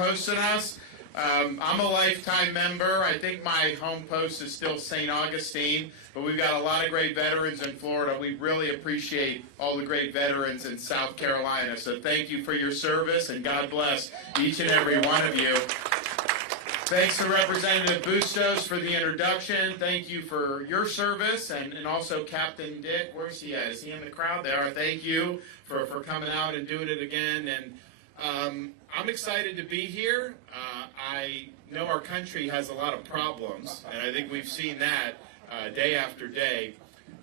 hosting us. I'm a lifetime member. I think my home post is still St. Augustine, but we've got a lot of great veterans in Florida. We really appreciate all the great veterans in South Carolina. So thank you for your service, and God bless each and every one of you. Thanks to Representative Bustos for the introduction. Thank you for your service, and also Captain Dick. Where's he at? Is he in the crowd there? Thank you for coming out and doing it again. And I'm excited to be here. I know our country has a lot of problems, and I think we've seen that day after day.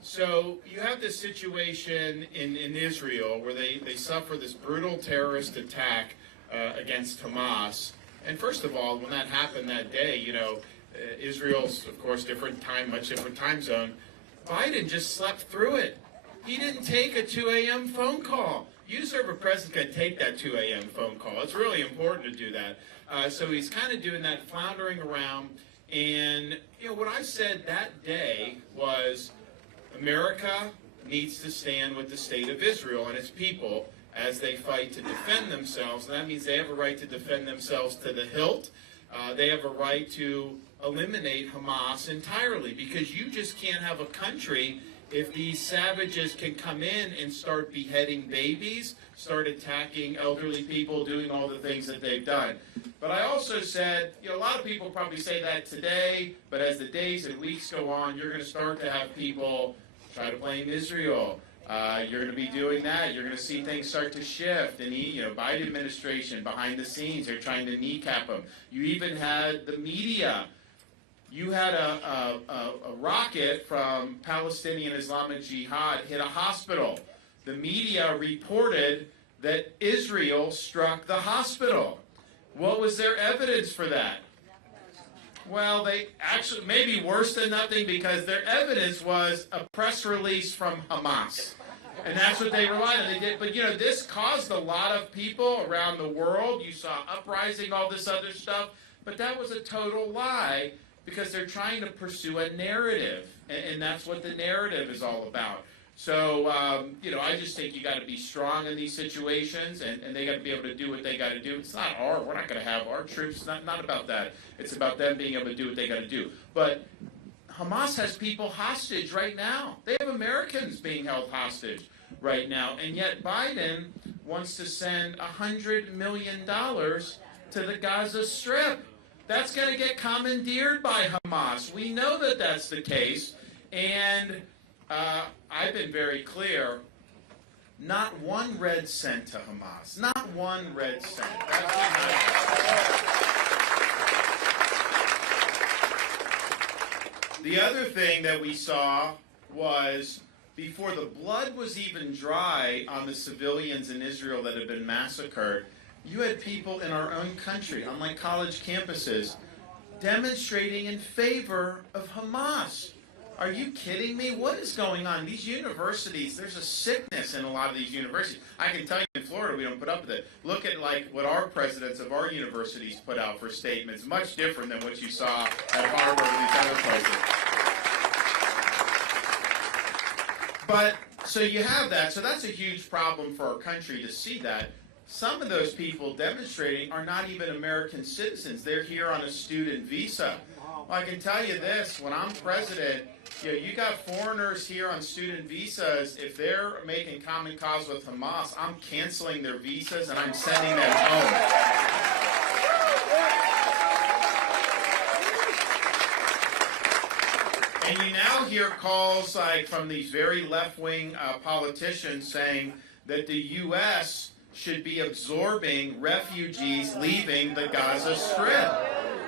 So you have this situation in Israel where they suffer this brutal terrorist attack against Hamas. And first of all, when that happened that day, you know, Israel's, of course, much different time zone. Biden just slept through it. He didn't take a 2 a.m. phone call. You serve a president can take that 2 a.m. phone call. It's really important to do that. So he's kind of doing that, floundering around. And, you know, what I said that day was America needs to stand with the state of Israel and its people as they fight to defend themselves. And that means they have a right to defend themselves to the hilt. They have a right to eliminate Hamas entirely, because you just can't have a country if these savages can come in and start beheading babies, start attacking elderly people, doing all the things that they've done. But I also said, you know, a lot of people probably say that today, but as the days and weeks go on, you're going to start to have people try to blame Israel. You're going to be doing that. You're going to see things start to shift. And Biden administration behind the scenes, they're trying to kneecap them. You even had the media. You had a rocket from Palestinian Islamic Jihad hit a hospital. The media reported that Israel struck the hospital. What was their evidence for that? Well, they actually, maybe worse than nothing, because their evidence was a press release from Hamas. And that's what they relied on. They did. But, this caused a lot of people around the world. You saw uprising, all this other stuff. But that was a total lie, because they're trying to pursue a narrative. And that's what the narrative is all about. So, I just think you got to be strong in these situations, and they got to be able to do what they got to do. It's not we're not going to have our troops, not about that. It's about them being able to do what they got to do. But Hamas has people hostage right now. They have Americans being held hostage right now. And yet Biden wants to send $100 million to the Gaza Strip. That's going to get commandeered by Hamas. We know that that's the case. And I've been very clear, not one red cent to Hamas. Not one red cent. The other thing that we saw was, before the blood was even dry on the civilians in Israel that had been massacred, you had people in our own country, on like college campuses, demonstrating in favor of Hamas. Are you kidding me? What is going on? These universities, there's a sickness in a lot of these universities. I can tell you in Florida, we don't put up with it. Look at what our presidents of our universities put out for statements. Much different than what you saw at Harvard or these other places. But, so you have that. So that's a huge problem for our country to see that. Some of those people demonstrating are not even American citizens. They're here on a student visa. Well, I can tell you this, when I'm president, you got foreigners here on student visas. If they're making common cause with Hamas, I'm canceling their visas and I'm sending them home. And you now hear calls from these very left-wing politicians saying that the U.S. should be absorbing refugees leaving the Gaza Strip.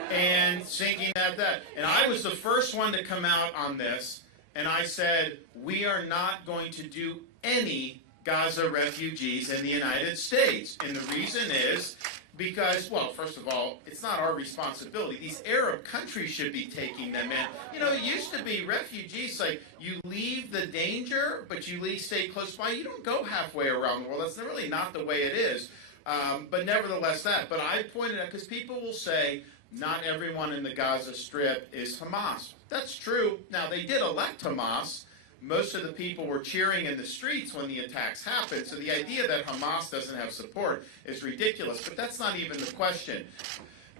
And thinking that. And I was the first one to come out on this, and I said, we are not going to do any Gaza refugees in the United States. And the reason is because, well, first of all, it's not our responsibility. These Arab countries should be taking them in. It used to be refugees, like, you leave the danger, but you stay close by. You don't go halfway around the world. That's really not the way it is. But nevertheless, But I pointed out, because people will say, not everyone in the Gaza Strip is Hamas. That's true. Now, they did elect Hamas, most of the people were cheering in the streets when the attacks happened. So the idea that Hamas doesn't have support is ridiculous, but that's not even the question.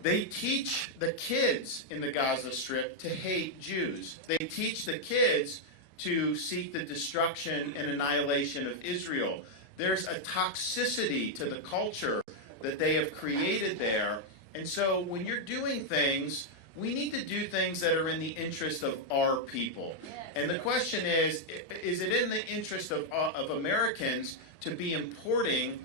They teach the kids in the Gaza Strip to hate Jews. They teach the kids to seek the destruction and annihilation of Israel. There's a toxicity to the culture that they have created there. And so when you're doing things, we need to do things that are in the interest of our people. And the question is it in the interest of Americans to be importing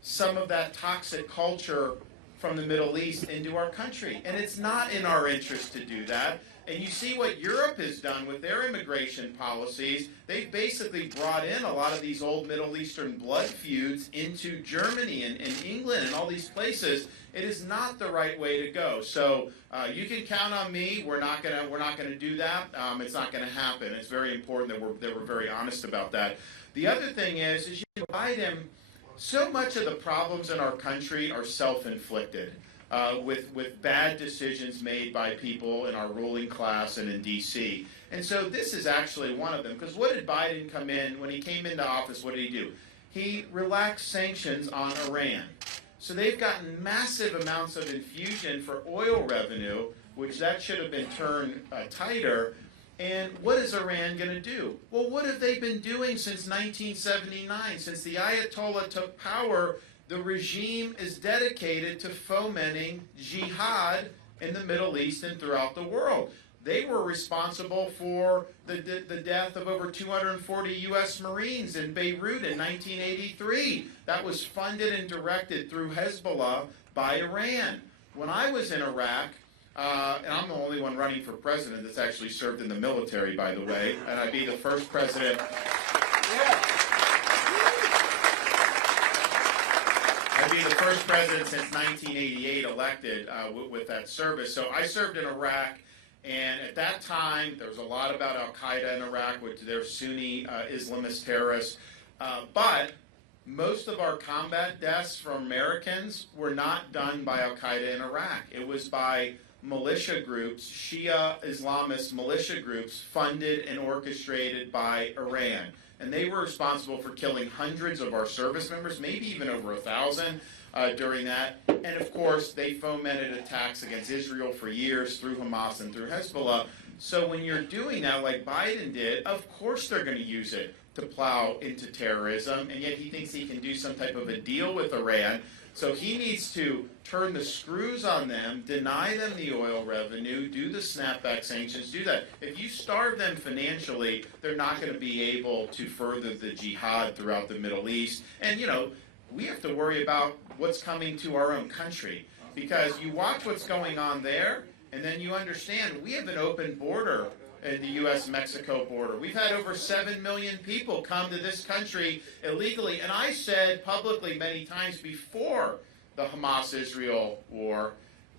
some of that toxic culture from the Middle East into our country? And it's not in our interest to do that. And you see what Europe has done with their immigration policies. They've basically brought in a lot of these old Middle Eastern blood feuds into Germany and England and all these places. It is not the right way to go. So you can count on me. We're not gonna do that. It's not gonna happen. It's very important that we're very honest about that. The other thing is you Biden. So much of the problems in our country are self-inflicted. With bad decisions made by people in our ruling class and in D.C. And so this is actually one of them. Because what did Biden come in, when he came into office, what did he do? He relaxed sanctions on Iran. So they've gotten massive amounts of infusion for oil revenue, which that should have been turned tighter. And what is Iran going to do? Well, what have they been doing since 1979? Since the Ayatollah took power, the regime is dedicated to fomenting jihad in the Middle East and throughout the world. They were responsible for the death of over 240 U.S. Marines in Beirut in 1983. That was funded and directed through Hezbollah by Iran. When I was in Iraq, and I'm the only one running for president that's actually served in the military, by the way, and I'd be the first president. I'd be the first president since 1988 elected with that service. So I served in Iraq, and at that time, there was a lot about al-Qaeda in Iraq, which they're Sunni Islamist terrorists. But most of our combat deaths from Americans were not done by al-Qaeda in Iraq. It was by militia groups, Shia Islamist militia groups, funded and orchestrated by Iran. And they were responsible for killing hundreds of our service members, maybe even over 1,000 during that. And of course, they fomented attacks against Israel for years through Hamas and through Hezbollah. So when you're doing that like Biden did, of course they're going to use it to plow into terrorism. And yet he thinks he can do some type of a deal with Iran. So he needs to turn the screws on them, deny them the oil revenue, do the snapback sanctions, do that. If you starve them financially, they're not going to be able to further the jihad throughout the Middle East. And, you know, we have to worry about what's coming to our own country. Because you watch what's going on there, and then you understand we have an open border in the U.S.-Mexico border. We've had over 7 million people come to this country illegally. And I said publicly many times before the Hamas-Israel war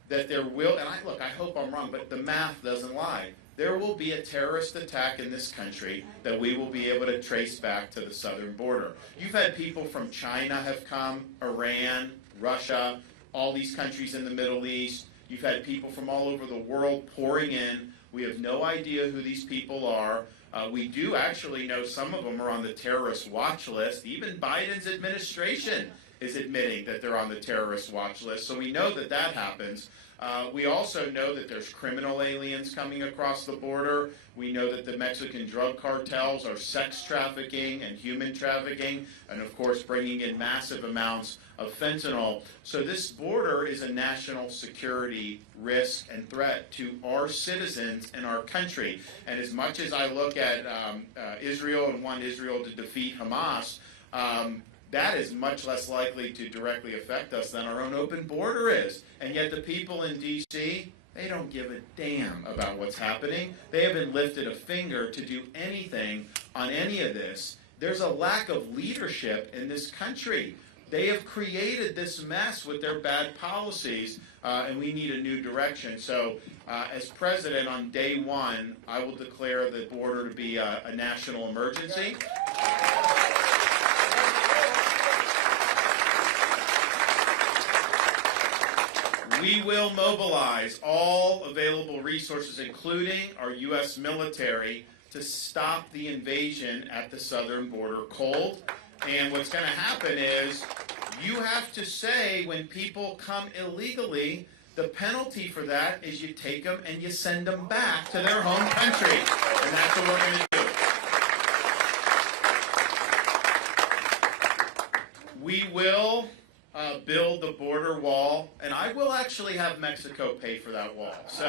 that there will, and I hope I'm wrong, but the math doesn't lie. There will be a terrorist attack in this country that we will be able to trace back to the southern border. You've had people from China have come, Iran, Russia, all these countries in the Middle East. You've had people from all over the world pouring in. We have no idea who these people are. We do actually know some of them are on the terrorist watch list. Even Biden's administration is admitting that they're on the terrorist watch list. So we know that that happens. We also know that there's criminal aliens coming across the border. We know that the Mexican drug cartels are sex trafficking and human trafficking, and of course bringing in massive amounts of fentanyl. So this border is a national security risk and threat to our citizens and our country. And as much as I look at Israel and want Israel to defeat Hamas, that is much less likely to directly affect us than our own open border is. And yet the people in D.C., they don't give a damn about what's happening. They haven't lifted a finger to do anything on any of this. There's a lack of leadership in this country. They have created this mess with their bad policies, and we need a new direction. So as president on day one, I will declare the border to be a national emergency. We will mobilize all available resources, including our U.S. military, to stop the invasion at the southern border cold. And what's going to happen is you have to say when people come illegally, the penalty for that is you take them and you send them back to their home country. And that's what we're going to do. We will build the border wall, and I will actually have Mexico pay for that wall. So,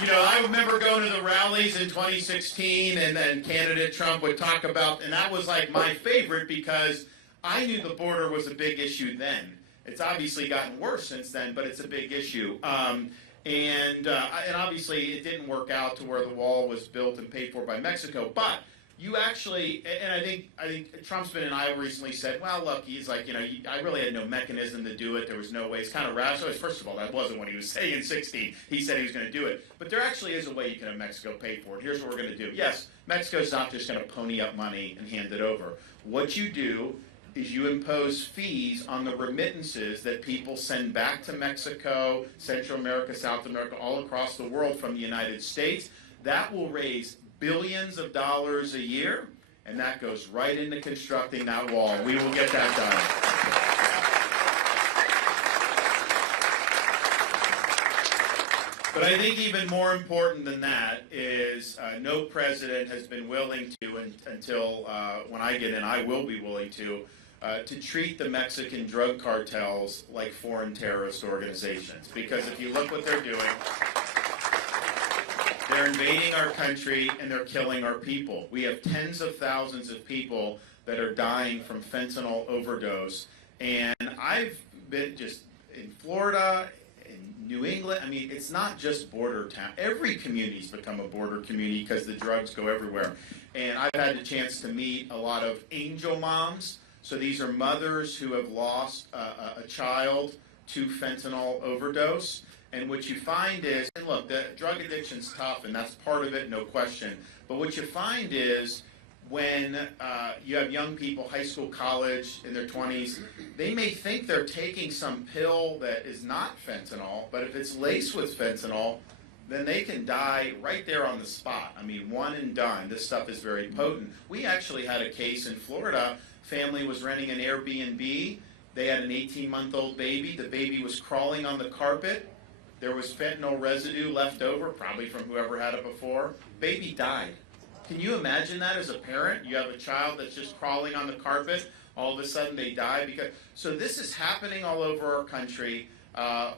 you know, I remember going to the rallies in 2016, and then candidate Trump would talk about, and that was like my favorite because I knew the border was a big issue then. It's obviously gotten worse since then, but it's a big issue. And obviously it didn't work out to where the wall was built and paid for by Mexico, but you actually, and I think Trump's been in Iowa recently said, well, look, he's like, you know, I really had no mechanism to do it. There was no way. It's kind of rational. First of all, that wasn't what he was saying in 16. He said he was going to do it. But there actually is a way you can have Mexico pay for it. Here's what we're going to do. Yes, Mexico's not just going to pony up money and hand it over. What you do is you impose fees on the remittances that people send back to Mexico, Central America, South America, all across the world from the United States. That will raise billions of dollars a year, and that goes right into constructing that wall. We will get that done. But I think even more important than that is no president has been willing to, until when I get in, I will be willing to treat the Mexican drug cartels like foreign terrorist organizations. Because if you look what they're doing, they're invading our country and they're killing our people. We have tens of thousands of people that are dying from fentanyl overdose. And I've been just in Florida, in New England. I mean, it's not just border town. Every community's become a border community because the drugs go everywhere. And I've had the chance to meet a lot of angel moms. So these are mothers who have lost a child to fentanyl overdose. And what you find is, and look, the drug addiction's tough, and that's part of it, no question. But what you find is when you have young people, high school, college, in their 20s, they may think they're taking some pill that is not fentanyl, but if it's laced with fentanyl, then they can die right there on the spot. I mean, one and done. This stuff is very potent. We actually had a case in Florida. Family was renting an Airbnb. They had an 18-month-old baby. The baby was crawling on the carpet. There was fentanyl residue left over, probably from whoever had it before. Baby died. Can you imagine that as a parent? You have a child that's just crawling on the carpet. All of a sudden they die. So this is happening all over our country.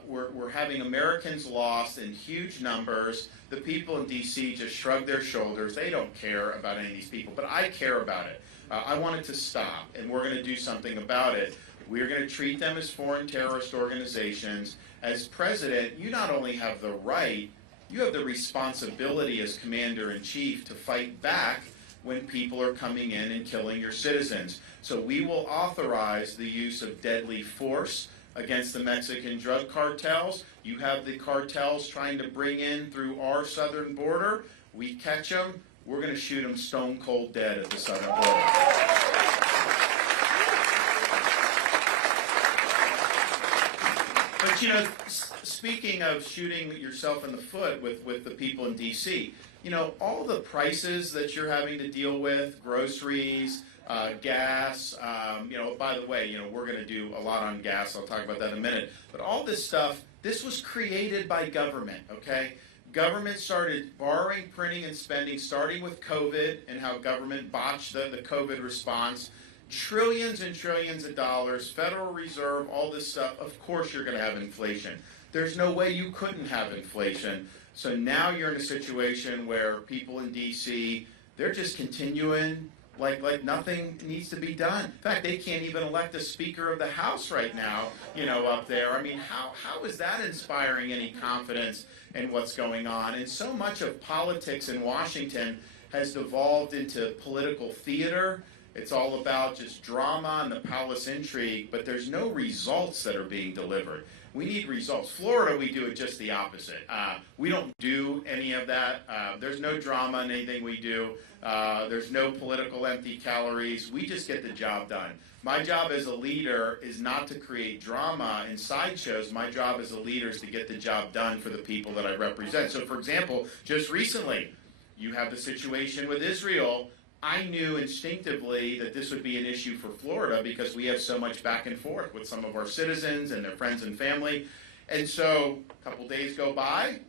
We're having Americans lost in huge numbers. The people in D.C. just shrug their shoulders. They don't care about any of these people, but I care about it. I want it to stop, and we're going to do something about it. We're going to treat them as foreign terrorist organizations. As president, you not only have the right, you have the responsibility as commander-in-chief to fight back when people are coming in and killing your citizens. So we will authorize the use of deadly force against the Mexican drug cartels. You have the cartels trying to bring in through our southern border. We catch them, we're going to shoot them stone cold dead at the southern border. But you know, speaking of shooting yourself in the foot with the people in D.C., you know, all the prices that you're having to deal with, groceries, gas, you know, by the way, you know, we're going to do a lot on gas. I'll talk about that in a minute. But all this stuff, this was created by government, okay? Government started borrowing, printing, and spending, starting with COVID and how government botched the COVID response. Trillions and trillions of dollars, Federal Reserve, all this stuff. Of course you're going to have inflation. There's no way you couldn't have inflation. So now you're in a situation where people in D.C., they're just continuing like nothing needs to be done. In fact, they can't even elect a Speaker of the House right now, you know, up there. I mean, how is that inspiring any confidence in what's going on? And so much of politics in Washington has devolved into political theater. It's all about just drama and the palace intrigue, but there's no results that are being delivered. We need results. Florida, we do it just the opposite. We don't do any of that. There's no drama in anything we do. There's no political empty calories. We just get the job done. My job as a leader is not to create drama and sideshows. My job as a leader is to get the job done for the people that I represent. So, for example, just recently, You have the situation with Israel. I knew instinctively that this would be an issue for Florida because we have so much back and forth with some of our citizens and their friends and family. And so a couple days go by,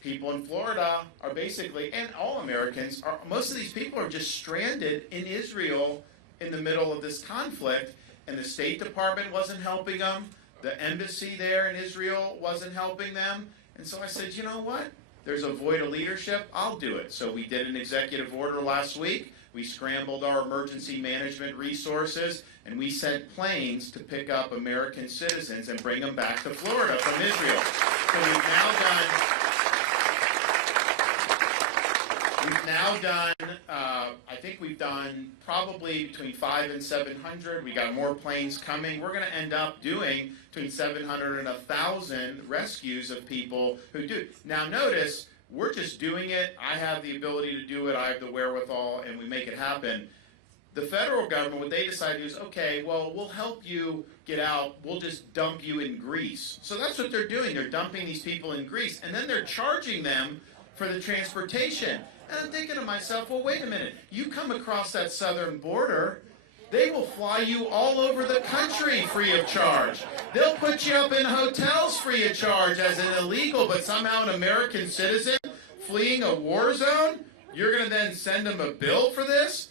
people in Florida are basically, and all Americans, most of these people are just stranded in Israel in the middle of this conflict, and the State Department wasn't helping them. The embassy there in Israel wasn't helping them. And so I said, you know what? There's a void of leadership. I'll do it. So we did an executive order last week. We scrambled our emergency management resources, and we sent planes to pick up American citizens and bring them back to Florida from Israel. So I think we've done probably between 500 and 700. We got more planes coming. We're going to end up doing between 700 and 1,000 rescues of people who do. Now notice, we're just doing it. I have the ability to do it. I have the wherewithal, and we make it happen. The federal government, what they decided is, okay, well, we'll help you get out. We'll just dump you in Greece. So that's what they're doing. They're dumping these people in Greece, and then they're charging them for the transportation. And I'm thinking to myself, well, wait a minute. You come across that southern border, they will fly you all over the country free of charge. They'll put you up in hotels free of charge as an illegal, but somehow an American citizen fleeing a war zone, you're going to then send them a bill for this?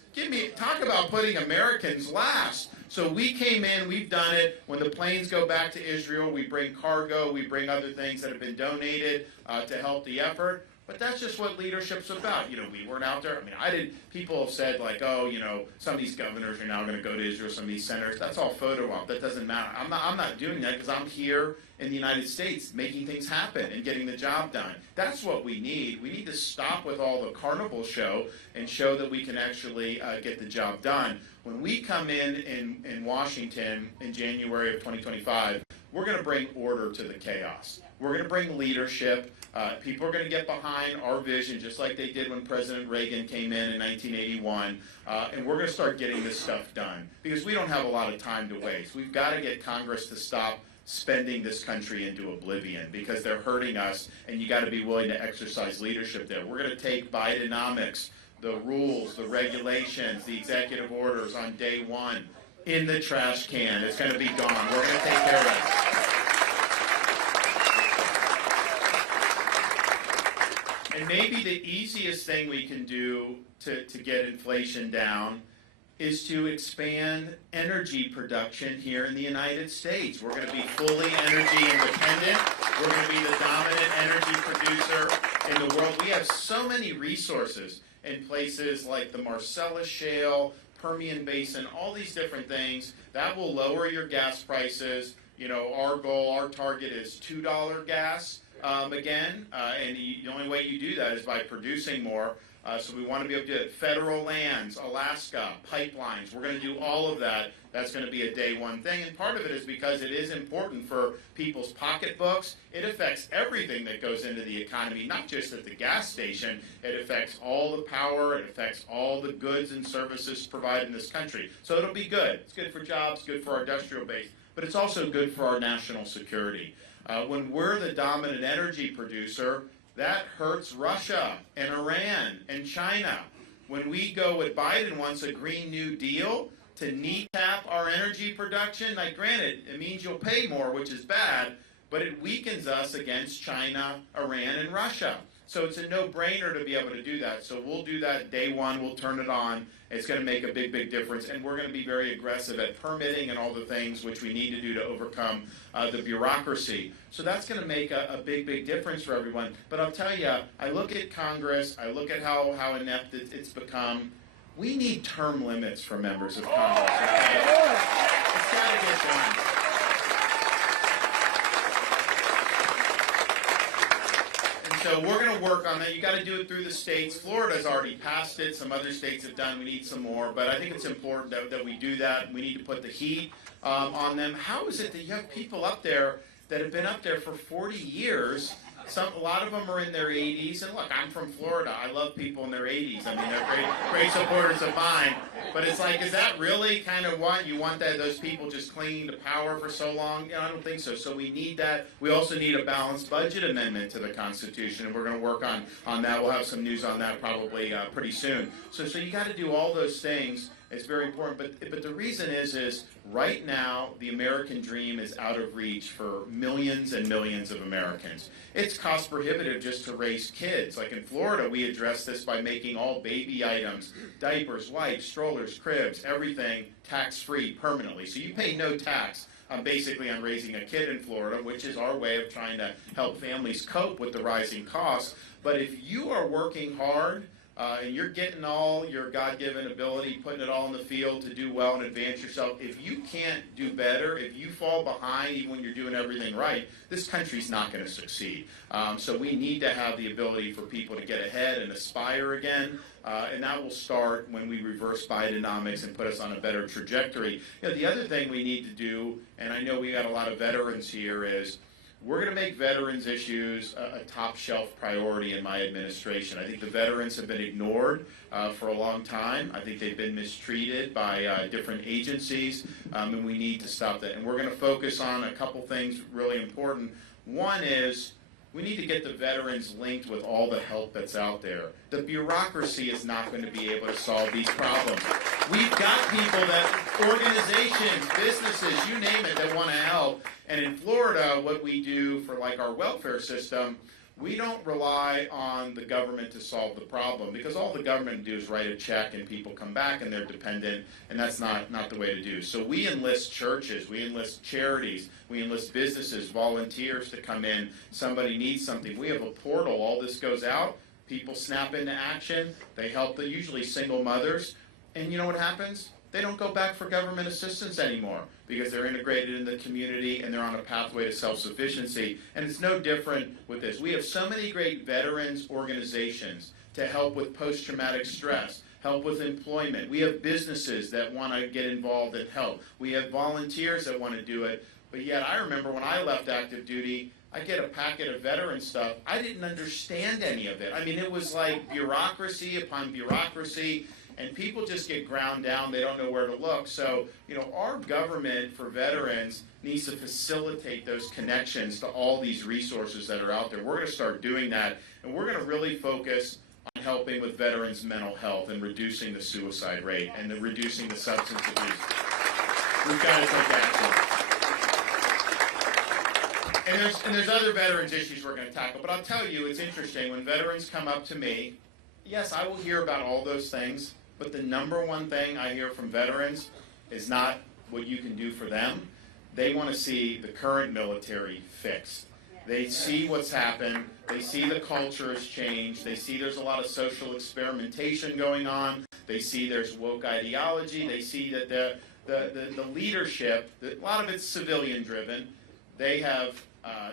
Talk about putting Americans last. So we came in, we've done it. When the planes go back to Israel, we bring cargo, we bring other things that have been donated to help the effort. But that's just what leadership's about. You know, we weren't out there. I mean, people have said like, oh, you know, some of these governors are now going to go to Israel, some of these senators. That's all photo op. That doesn't matter. I'm not doing that because I'm here in the United States making things happen and getting the job done. That's what we need. We need to stop with all the carnival show and show that we can actually get the job done. When we come in Washington in January of 2025, we're going to bring order to the chaos. We're going to bring leadership. People are going to get behind our vision, just like they did when President Reagan came in 1981. And we're going to start getting this stuff done because we don't have a lot of time to waste. We've got to get Congress to stop spending this country into oblivion because they're hurting us, and you got to be willing to exercise leadership there. We're going to take Bidenomics, the rules, the regulations, the executive orders on day one in the trash can. It's going to be gone. We're going to take care of it. And maybe the easiest thing we can do to get inflation down is to expand energy production here in the United States. We're going to be fully energy independent. We're going to be the dominant energy producer in the world. We have so many resources in places like the Marcellus Shale, Permian Basin, all these different things. That will lower your gas prices. You know, our goal, our target is $2 gas. And the only way you do that is by producing more. So we want to be able to do it. Federal lands, Alaska, pipelines. We're going to do all of that. That's going to be a day one thing. And part of it is because it is important for people's pocketbooks. It affects everything that goes into the economy, not just at the gas station. It affects all the power. It affects all the goods and services provided in this country. So it'll be good. It's good for jobs, good for our industrial base. But it's also good for our national security. When we're the dominant energy producer, that hurts Russia and Iran and China. When we go with Biden wants a Green New Deal to knee-tap our energy production, like granted, it means you'll pay more, which is bad, but it weakens us against China, Iran, and Russia. So it's a no-brainer to be able to do that. So we'll do that day one. We'll turn it on. It's going to make a big, big difference. And we're going to be very aggressive at permitting and all the things which we need to do to overcome the bureaucracy. So that's going to make a big, big difference for everyone. But I'll tell you, I look at Congress. I look at how inept it's become. We need term limits for members of Congress. Okay? It's got to get done. So we're going to work on that. You got to do it through the states. Florida's already passed it. Some other states have done. We need some more. But I think it's important that we do that. We need to put the heat on them. How is it that you have people up there that have been up there for 40 years. A lot of them are in their 80s, and look, I'm from Florida. I love people in their 80s. I mean, they're great supporters of mine. But it's like, is that really kind of what you want? That those people just clinging to power for so long? You know, I don't think so. So we need that. We also need a balanced budget amendment to the Constitution, and we're going to work on that. We'll have some news on that probably pretty soon. So you got to do all those things. It's very important, but the reason is right now the American dream is out of reach for millions and millions of Americans. It's cost prohibitive just to raise kids. Like in Florida, we address this by making all baby items, diapers, wipes, strollers, cribs, everything tax-free permanently. So you pay no tax basically on raising a kid in Florida, which is our way of trying to help families cope with the rising costs. But if you are working hard, and you're getting all your God-given ability, putting it all in the field to do well and advance yourself, if you can't do better, if you fall behind even when you're doing everything right, this country's not going to succeed. So we need to have the ability for people to get ahead and aspire again, and that will start when we reverse Bidenomics and put us on a better trajectory. You know, the other thing we need to do, and I know we got a lot of veterans here, is we're going to make veterans issues a top shelf priority in my administration. I think the veterans have been ignored for a long time. I think they've been mistreated by different agencies, and we need to stop that. And we're going to focus on a couple things really important. One is we need to get the veterans linked with all the help that's out there. The bureaucracy is not going to be able to solve these problems. We've got people organizations, businesses, you name it, that want to help. And in Florida, what we do for like our welfare system, we don't rely on the government to solve the problem, because all the government do is write a check and people come back and they're dependent, and that's not the way to do. So we enlist churches, we enlist charities, we enlist businesses, volunteers to come in. Somebody needs something. We have a portal. All this goes out. People snap into action. They help the usually single mothers. And you know what happens? They don't go back for government assistance anymore because they're integrated in the community and they're on a pathway to self-sufficiency. And it's no different with this. We have so many great veterans organizations to help with post-traumatic stress, help with employment. We have businesses that want to get involved and help. We have volunteers that want to do it. But yet I remember when I left active duty, I get a packet of veteran stuff. I didn't understand any of it. I mean, it was like bureaucracy upon bureaucracy. And people just get ground down. They don't know where to look. So, you know, our government for veterans needs to facilitate those connections to all these resources that are out there. We're going to start doing that. And we're going to really focus on helping with veterans' mental health and reducing the suicide rate and reducing the substance abuse. We've got to take action. And there's other veterans issues we're going to tackle. But I'll tell you, it's interesting. When veterans come up to me, yes, I will hear about all those things. But the number one thing I hear from veterans is not what you can do for them. They want to see the current military fixed. They see what's happened. They see the culture has changed. They see there's a lot of social experimentation going on. They see there's woke ideology. They see that the leadership, a lot of it's civilian driven, they have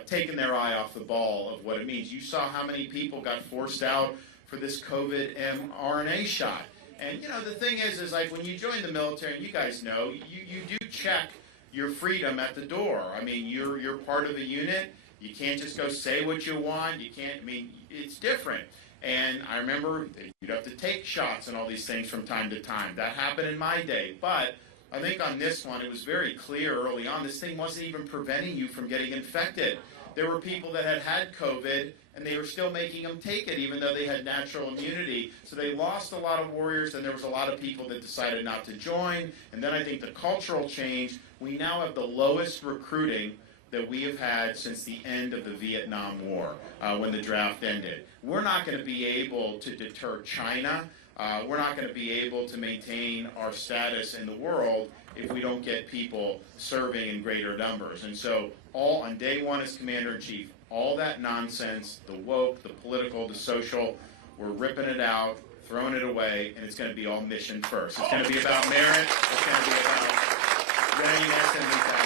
taken their eye off the ball of what it means. You saw how many people got forced out for this COVID mRNA shot. And, you know, the thing is like when you join the military, and you guys know, you do check your freedom at the door. I mean, you're part of a unit. You can't just go say what you want. You can't, I mean, it's different. And I remember you'd have to take shots and all these things from time to time. That happened in my day. But I think on this one, it was very clear early on, this thing wasn't even preventing you from getting infected. There were people that had COVID, and they were still making them take it, even though they had natural immunity. So they lost a lot of warriors, and there was a lot of people that decided not to join. And then I think the cultural change, we now have the lowest recruiting that we have had since the end of the Vietnam War, when the draft ended. We're not going to be able to deter China. We're not going to be able to maintain our status in the world if we don't get people serving in greater numbers. And so all on day one as Commander-in-Chief, all that nonsense, the woke, the political, the social, we're ripping it out, throwing it away, and it's going to be all mission first. It's going to be about merit. It's going to be about readiness and mentality.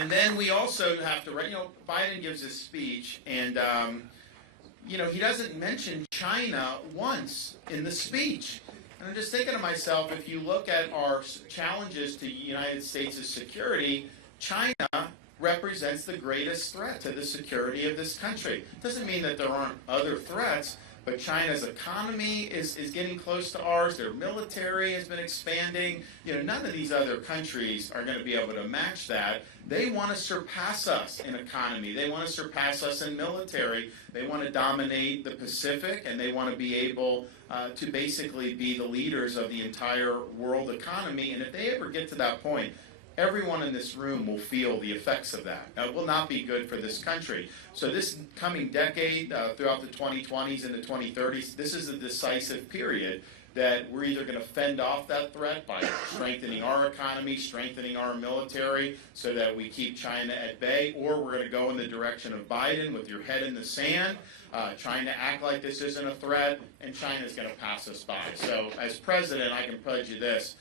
And then we also have to, you know, Biden gives his speech, and you know, he doesn't mention China once in the speech. And I'm just thinking to myself, if you look at our challenges to the United States' security, China represents the greatest threat to the security of this country. Doesn't mean that there aren't other threats, but China's economy is getting close to ours. Their military has been expanding. None of these other countries are going to be able to match that. They want to surpass us in economy. They want to surpass us in military. They want to dominate the Pacific, and they want to be able to basically be the leaders of the entire world economy. And if they ever get to that point, everyone in this room will feel the effects of that. Now, it will not be good for this country. So this coming decade, throughout the 2020s and the 2030s, this is a decisive period that we're either going to fend off that threat by strengthening our economy, strengthening our military so that we keep China at bay, or we're going to go in the direction of Biden with your head in the sand, trying to act like this isn't a threat, and China's going to pass us by. So as president, I can pledge you this.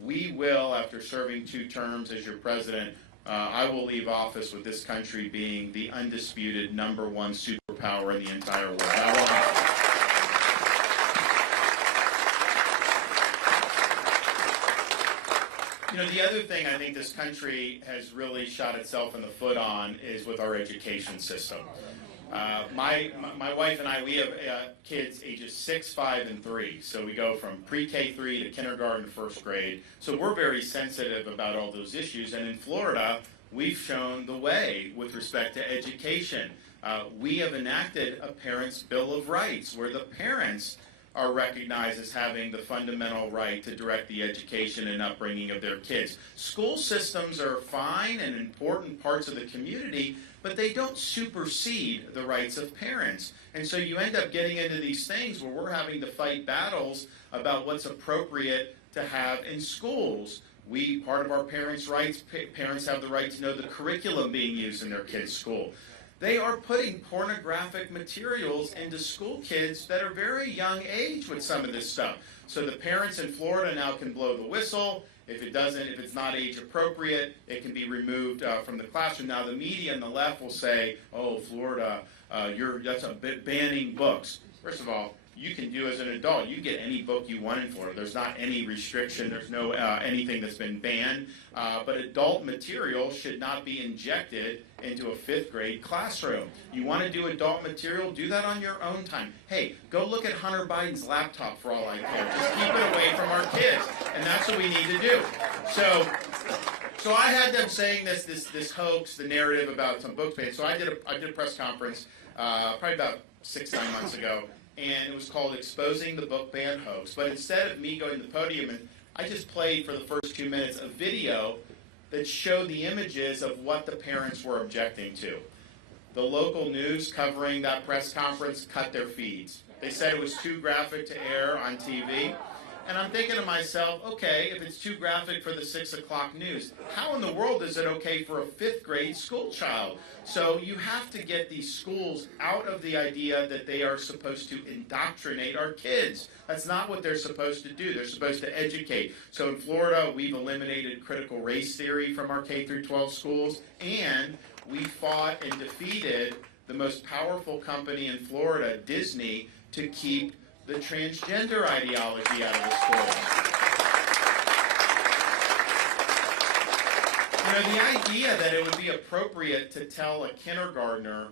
We will, after serving 2 terms as your president, I will leave office with this country being the undisputed #1 superpower in the entire world. The other thing I think this country has really shot itself in the foot on is with our education system. My wife and I, we have kids ages 6, 5, and 3. So we go from pre-K3 to kindergarten, 1st grade. So we're very sensitive about all those issues. And in Florida, we've shown the way with respect to education. We have enacted a Parents' Bill of Rights where the parents are recognized as having the fundamental right to direct the education and upbringing of their kids. School systems are fine and important parts of the community, but they don't supersede the rights of parents. And so you end up getting into these things where we're having to fight battles about what's appropriate to have in schools. Part of our parents' rights, parents have the right to know the curriculum being used in their kids' school. They are putting pornographic materials into school kids that are very young age with some of this stuff. So the parents in Florida now can blow the whistle. If it's not age appropriate, it can be removed from the classroom. Now the media and the left will say, "Oh, Florida, that's a bit banning books." First of all, you can do as an adult. You get any book you want in Florida. There's not any restriction. There's no anything that's been banned. But adult material should not be injected into a 5th grade classroom. You want to do adult material? Do that on your own time. Hey, go look at Hunter Biden's laptop for all I care. Just keep it away from our kids. And that's what we need to do. So I had them saying this hoax, the narrative about some books banned. So I did a press conference probably about 6-9 months ago. And it was called Exposing the Book Ban Hoax. But instead of me going to the podium, and I just played for the first 2 minutes a video that showed the images of what the parents were objecting to. The local news covering that press conference cut their feeds. They said it was too graphic to air on TV. And I'm thinking to myself, okay, if it's too graphic for the 6 o'clock news, how in the world is it okay for a 5th grade school child? So you have to get these schools out of the idea that they are supposed to indoctrinate our kids. That's not what they're supposed to do. They're supposed to educate. So in Florida, we've eliminated critical race theory from our K through 12 schools, and we fought and defeated the most powerful company in Florida, Disney, to keep the transgender ideology out of the schools. The idea that it would be appropriate to tell a kindergartner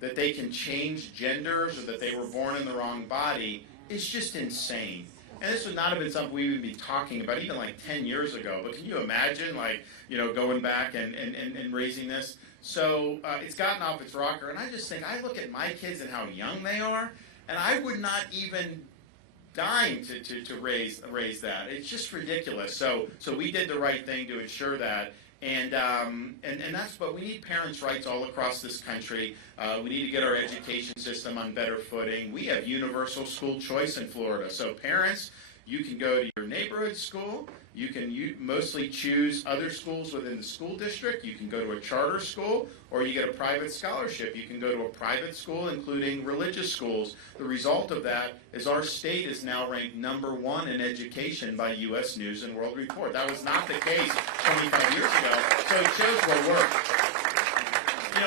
that they can change genders or that they were born in the wrong body is just insane. And this would not have been something we would be talking about even like 10 years ago. But can you imagine going back and raising this? So it's gotten off its rocker. And I just think, I look at my kids and how young they are, and I would not even dime to raise that. It's just ridiculous. So we did the right thing to ensure that. And that's, but we need parents' rights all across this country. We need to get our education system on better footing. We have universal school choice in Florida. So parents, you can go to your neighborhood school. You can mostly choose other schools within the school district. You can go to a charter school, or you get a private scholarship. You can go to a private school, including religious schools. The result of that is our state is now ranked #1 in education by U.S. News and World Report. That was not the case 25 years ago, so it shows we're working.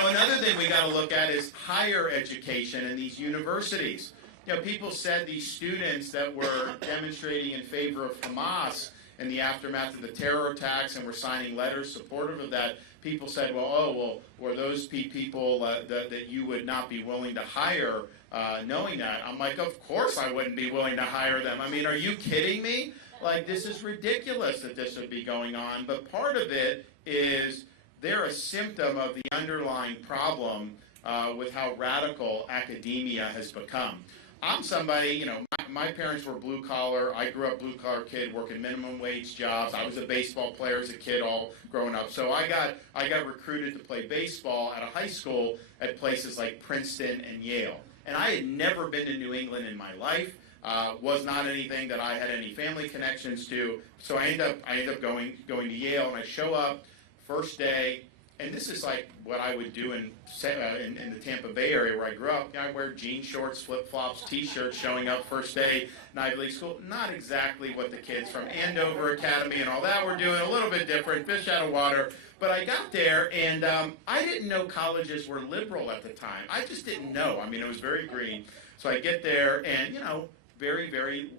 Another thing we got to look at is higher education in these universities. people said these students that were demonstrating in favor of Hamas in the aftermath of the terror attacks and were signing letters supportive of that, people said, well, were those people that you would not be willing to hire knowing that? I'm like, of course I wouldn't be willing to hire them. I mean, are you kidding me? Like, this is ridiculous that this would be going on. But part of it is they're a symptom of the underlying problem with how radical academia has become. I'm somebody, my parents were blue collar. I grew up blue collar kid working minimum wage jobs. I was a baseball player as a kid all growing up. So I got recruited to play baseball at a high school at places like Princeton and Yale. And I had never been to New England in my life. Was not anything that I had any family connections to. So I end up going to Yale, and I show up first day. And this is like what I would do in the Tampa Bay area where I grew up. I wear jean shorts, flip-flops, T-shirts, showing up first day in Ivy League school. Not exactly what the kids from Andover Academy and all that were doing. A little bit different, fish out of water. But I got there, and I didn't know colleges were liberal at the time. I just didn't know. I mean, it was very green. So I get there, and, very, very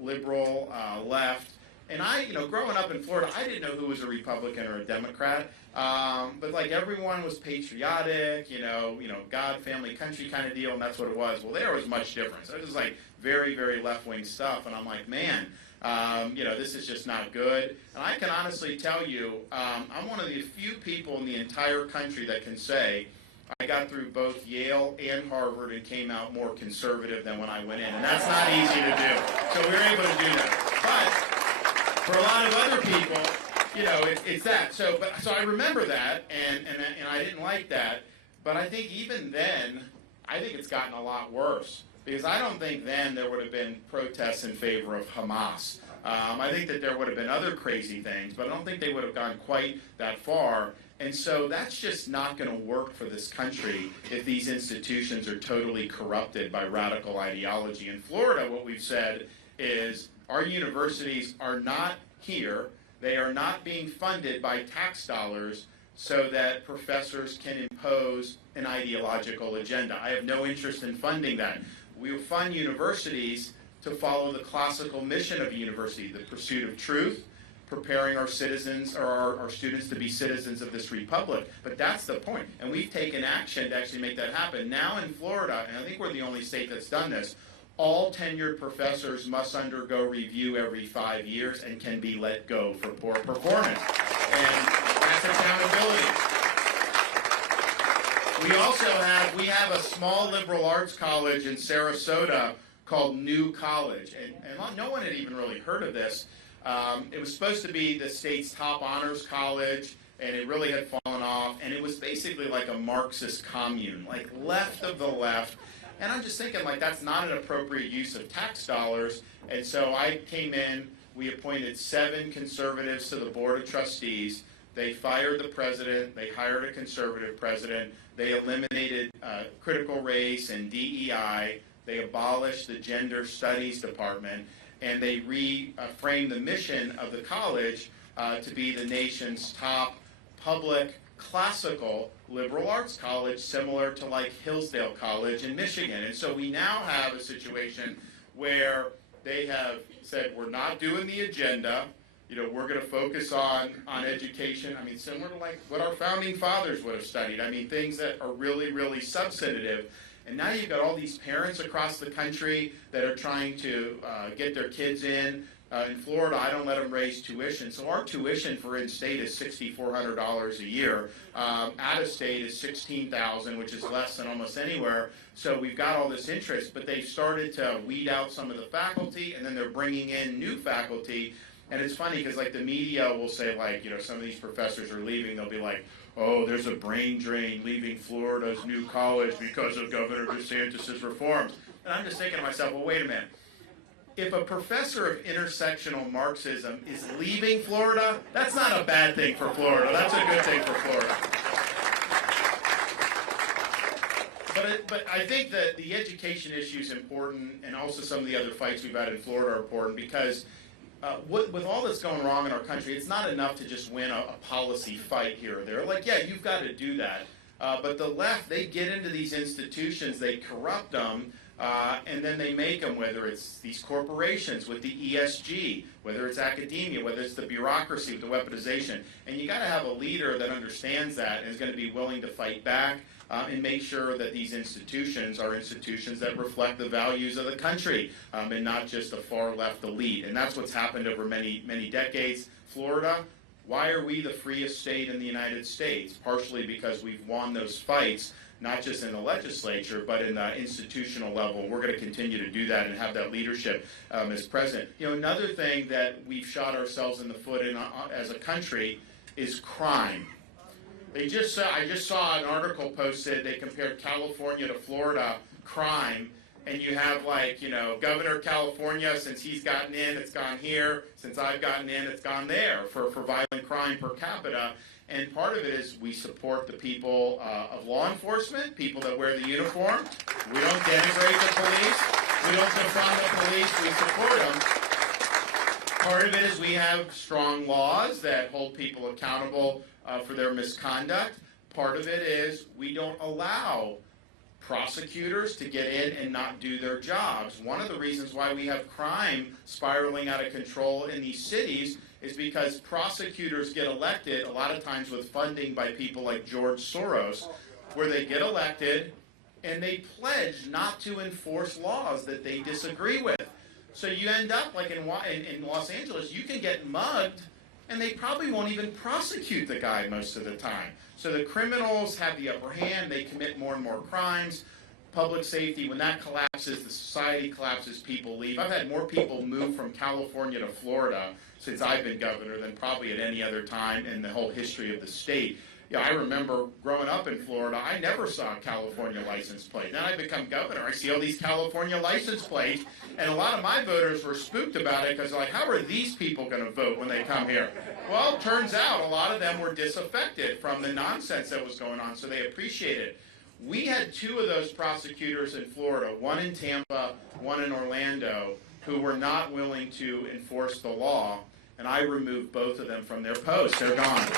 liberal, left. And growing up in Florida, I didn't know who was a Republican or a Democrat. But like everyone was patriotic, God, family, country kind of deal, and that's what it was. Well, there was much difference. It was like very, very left-wing stuff, and I'm like, man, this is just not good. And I can honestly tell you, I'm one of the few people in the entire country that can say I got through both Yale and Harvard and came out more conservative than when I went in, and that's not easy to do. So we were able to do that. But for a lot of other people, it's that. So I remember that, and I didn't like that. But I think even then, I think it's gotten a lot worse. Because I don't think then there would have been protests in favor of Hamas. I think that there would have been other crazy things, but I don't think they would have gone quite that far. And so that's just not going to work for this country if these institutions are totally corrupted by radical ideology. In Florida, what we've said is our universities are not here. They are not being funded by tax dollars so that professors can impose an ideological agenda. I have no interest in funding that. We will fund universities to follow the classical mission of a university, the pursuit of truth, preparing our citizens or our students to be citizens of this republic. But that's the point. And we've taken action to actually make that happen. Now in Florida, and I think we're the only state that's done this, all tenured professors must undergo review every 5 years and can be let go for poor performance. And that's accountability. We have a small liberal arts college in Sarasota called New College. And no one had even really heard of this. It was supposed to be the state's top honors college, and it really had fallen off. And it was basically like a Marxist commune, like left of the left. And I'm just thinking, like, that's not an appropriate use of tax dollars. And so I came in, we appointed 7 conservatives to the board of trustees. They fired the president, they hired a conservative president, they eliminated critical race and DEI, they abolished the gender studies department, and they reframed the mission of the college to be the nation's top public classical liberal arts college, similar to like Hillsdale College in Michigan. And so we now have a situation where they have said, we're not doing the agenda, we're going to focus on education. I mean, similar to like what our founding fathers would have studied. I mean, things that are really, really substantive. And now you've got all these parents across the country that are trying to get their kids in. In Florida, I don't let them raise tuition. So our tuition for in-state is $6,400 a year. Out-of-state is $16,000, which is less than almost anywhere. So we've got all this interest, but they've started to weed out some of the faculty, and then they're bringing in new faculty. And it's funny because like the media will say like, some of these professors are leaving. They'll be like, oh, there's a brain drain leaving Florida's new college because of Governor DeSantis' reforms. And I'm just thinking to myself, well, wait a minute. If a professor of intersectional Marxism is leaving Florida, that's not a bad thing for Florida. That's a good thing for Florida. But I think that the education issue is important, and also some of the other fights we've had in Florida are important because with all that's going wrong in our country, it's not enough to just win a policy fight here or there. Like, yeah, you've got to do that. But the left, they get into these institutions, they corrupt them, And then they make them, whether it's these corporations with the ESG, whether it's academia, whether it's the bureaucracy with the weaponization. And you got to have a leader that understands that and is going to be willing to fight back and make sure that these institutions are institutions that reflect the values of the country and not just a far left elite. And that's what's happened over many, many decades. Florida, why are we the freest state in the United States? Partially because we've won those fights, not just in the legislature, but in the institutional level. We're going to continue to do that and have that leadership as president. You know, another thing that we've shot ourselves in the foot in as a country is crime. I just saw an article posted. They compared California to Florida crime, and you have, like, you know, Governor of California, since he's gotten in, it's gone here. Since I've gotten in, it's gone there for violent crime per capita. And part of it is we support the people of law enforcement, people that wear the uniform. We don't denigrate the police. We don't defund the police. We support them. Part of it is we have strong laws that hold people accountable for their misconduct. Part of it is we don't allow prosecutors to get in and not do their jobs. One of the reasons why we have crime spiraling out of control in these cities is because prosecutors get elected a lot of times with funding by people like George Soros, where they get elected and they pledge not to enforce laws that they disagree with. So you end up like in Los Angeles, you can get mugged and they probably won't even prosecute the guy most of the time. So the criminals have the upper hand, they commit more and more crimes. Public safety, when that collapses, the society collapses, people leave. I've had more people move from California to Florida since I've been governor than probably at any other time in the whole history of the state. Yeah, I remember growing up in Florida, I never saw a California license plate. Then I become governor, I see all these California license plates, and a lot of my voters were spooked about it because, like, how are these people going to vote when they come here? Well, it turns out a lot of them were disaffected from the nonsense that was going on, so they appreciate it. We had two of those prosecutors in Florida, one in Tampa, one in Orlando, who were not willing to enforce the law, and I removed both of them from their posts. They're gone.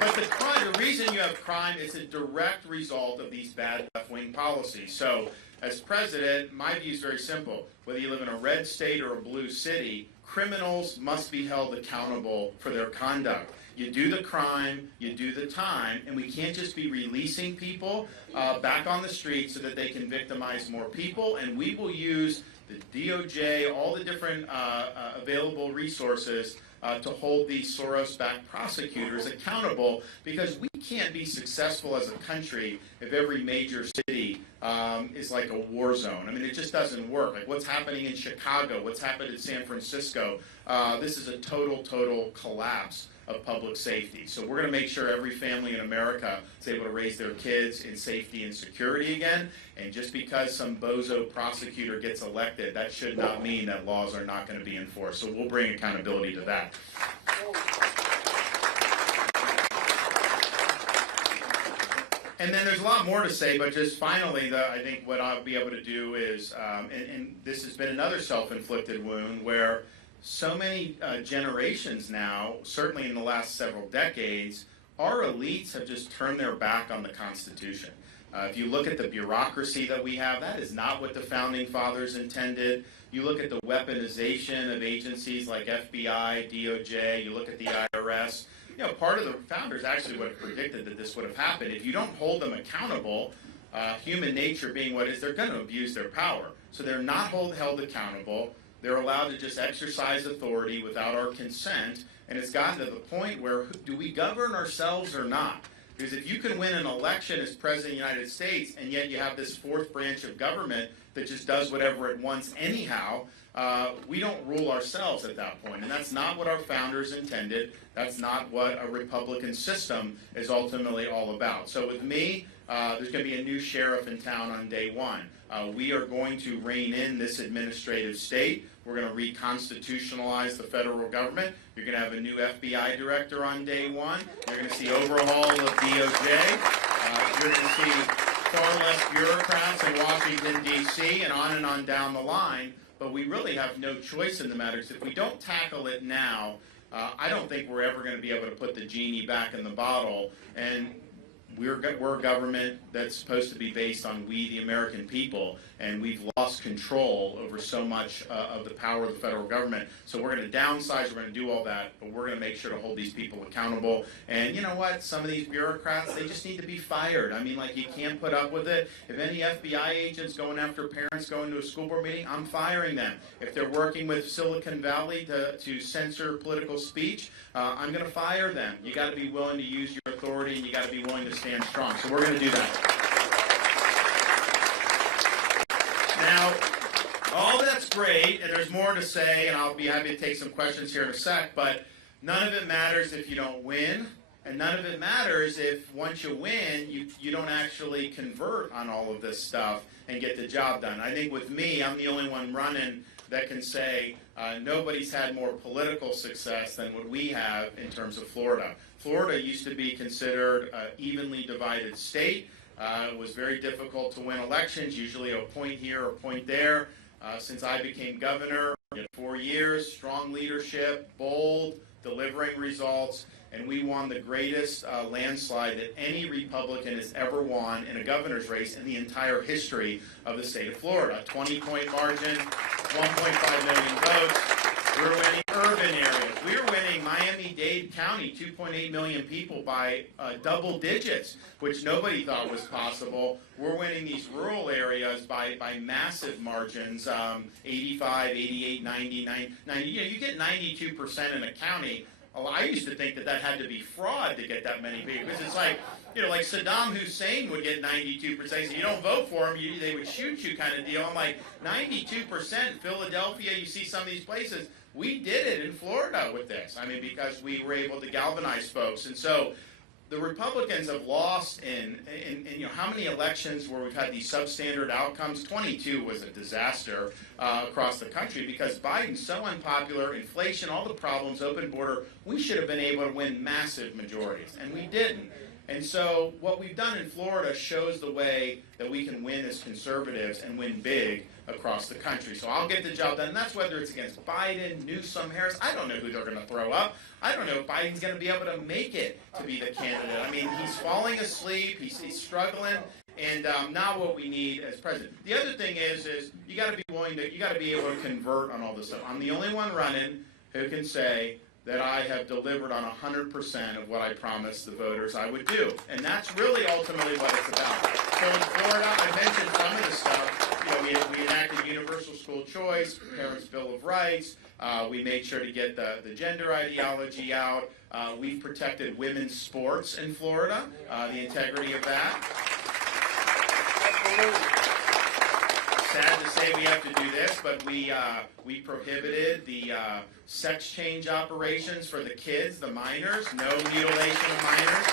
But the reason you have crime is a direct result of these bad left-wing policies. So, as president, my view is very simple. Whether you live in a red state or a blue city, criminals must be held accountable for their conduct. You do the crime, you do the time, and we can't just be releasing people back on the street so that they can victimize more people, and we will use the DOJ, all the different available resources to hold these Soros-backed prosecutors accountable, because we can't be successful as a country if every major city is like a war zone. I mean, it just doesn't work. Like what's happening in Chicago, what's happened in San Francisco, this is a total collapse of public safety. So we're going to make sure every family in America is able to raise their kids in safety and security again. And just because some bozo prosecutor gets elected, that should not mean that laws are not going to be enforced. So we'll bring accountability to that. And then there's a lot more to say, but just finally, I think what I'll be able to do is, and this has been another self-inflicted wound where so many generations now, certainly in the last several decades, our elites have just turned their back on the Constitution. If you look at the bureaucracy that we have, that is not what the Founding Fathers intended. You look at the weaponization of agencies like FBI, DOJ, you look at the IRS. You know, part of the founders actually would have predicted that this would have happened. If you don't hold them accountable, human nature being what it is, they're going to abuse their power. So they're not held accountable. They're allowed to just exercise authority without our consent, and it's gotten to the point where do we govern ourselves or not? Because if you can win an election as President of the United States, and yet you have this fourth branch of government that just does whatever it wants anyhow, we don't rule ourselves at that point. And that's not what our founders intended. That's not what a Republican system is ultimately all about. So with me, there's going to be a new sheriff in town on day one. We are going to rein in this administrative state. We're going to reconstitutionalize the federal government. You're going to have a new FBI director on day one. You're going to see overhaul of DOJ. You're going to see far less bureaucrats in Washington, D.C., and on down the line. But we really have no choice in the matter. If we don't tackle it now, I don't think we're ever going to be able to put the genie back in the bottle. And we're a government that's supposed to be based on we, the American people, and we've lost control over so much of the power of the federal government. So we're going to downsize, we're going to do all that, but we're going to make sure to hold these people accountable. And you know what? Some of these bureaucrats, they just need to be fired. I mean, like, you can't put up with it. If any FBI agents going after parents going to a school board meeting, I'm firing them. If they're working with Silicon Valley to censor political speech, I'm going to fire them. You got to be willing to use your authority, and you got to be willing to stand strong. So we're going to do that. Now, all that's great, and there's more to say, and I'll be happy to take some questions here in a sec, but none of it matters if you don't win, and none of it matters if once you win, you don't actually convert on all of this stuff and get the job done. I think with me, I'm the only one running that can say nobody's had more political success than what we have in terms of Florida. Florida used to be considered an evenly divided state. It was very difficult to win elections, usually a point here or a point there. Since I became governor, 4 years, strong leadership, bold, delivering results, and we won the greatest landslide that any Republican has ever won in a governor's race in the entire history of the state of Florida. 20-point margin, 1.5 million votes. We're winning urban areas. We're winning Miami-Dade County, 2.8 million people by double digits, which nobody thought was possible. We're winning these rural areas by massive margins, 85, 88, 90, 90. You get 92% in a county. I used to think that had to be fraud to get that many people, because it's like, like Saddam Hussein would get 92%. So you don't vote for him, they would shoot you kind of deal. I'm like, 92%, Philadelphia, you see some of these places. We did it in Florida with this. I mean, because we were able to galvanize folks. And so the Republicans have lost in how many elections where we've had these substandard outcomes? 22 was a disaster across the country because Biden's so unpopular, inflation, all the problems, open border. We should have been able to win massive majorities, and we didn't. And so what we've done in Florida shows the way that we can win as conservatives and win big across the country. So I'll get the job done. And that's whether it's against Biden, Newsom, Harris. I don't know who they're going to throw up. I don't know if Biden's going to be able to make it to be the candidate. I mean, he's falling asleep. He's struggling. And not what we need as president. The other thing is you got to be you got to be able to convert on all this stuff. I'm the only one running who can say that I have delivered on 100% of what I promised the voters I would do. And that's really ultimately what it's about. So in Florida, I mentioned some of the stuff. We enacted universal school choice, Parents' Bill of Rights. We made sure to get the gender ideology out. We've protected women's sports in Florida, the integrity of that. Sad to say we have to do this, but we prohibited the sex change operations for the kids, the minors, no mutilation of minors.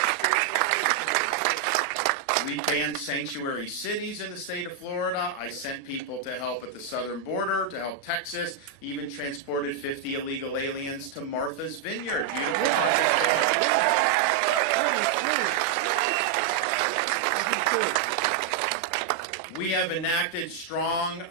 We banned sanctuary cities in the state of Florida. I sent people to help at the southern border, to help Texas, even transported 50 illegal aliens to Martha's Vineyard. Beautiful. We have enacted strong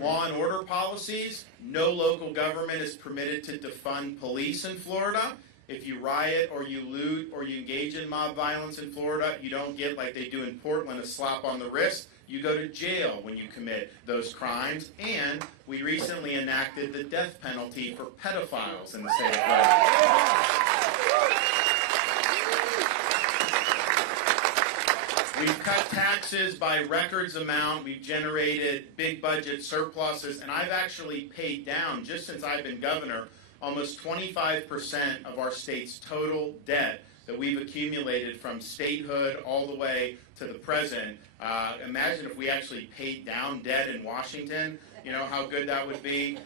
law and order policies. No local government is permitted to defund police in Florida. If you riot or you loot or you engage in mob violence in Florida, you don't get, like they do in Portland, a slap on the wrist. You go to jail when you commit those crimes. And we recently enacted the death penalty for pedophiles in the state of Florida. We've cut taxes by records amount. We've generated big budget surpluses. And I've actually paid down, just since I've been governor, almost 25% of our state's total debt that we've accumulated from statehood all the way to the present. Imagine if we actually paid down debt in Washington, how good that would be.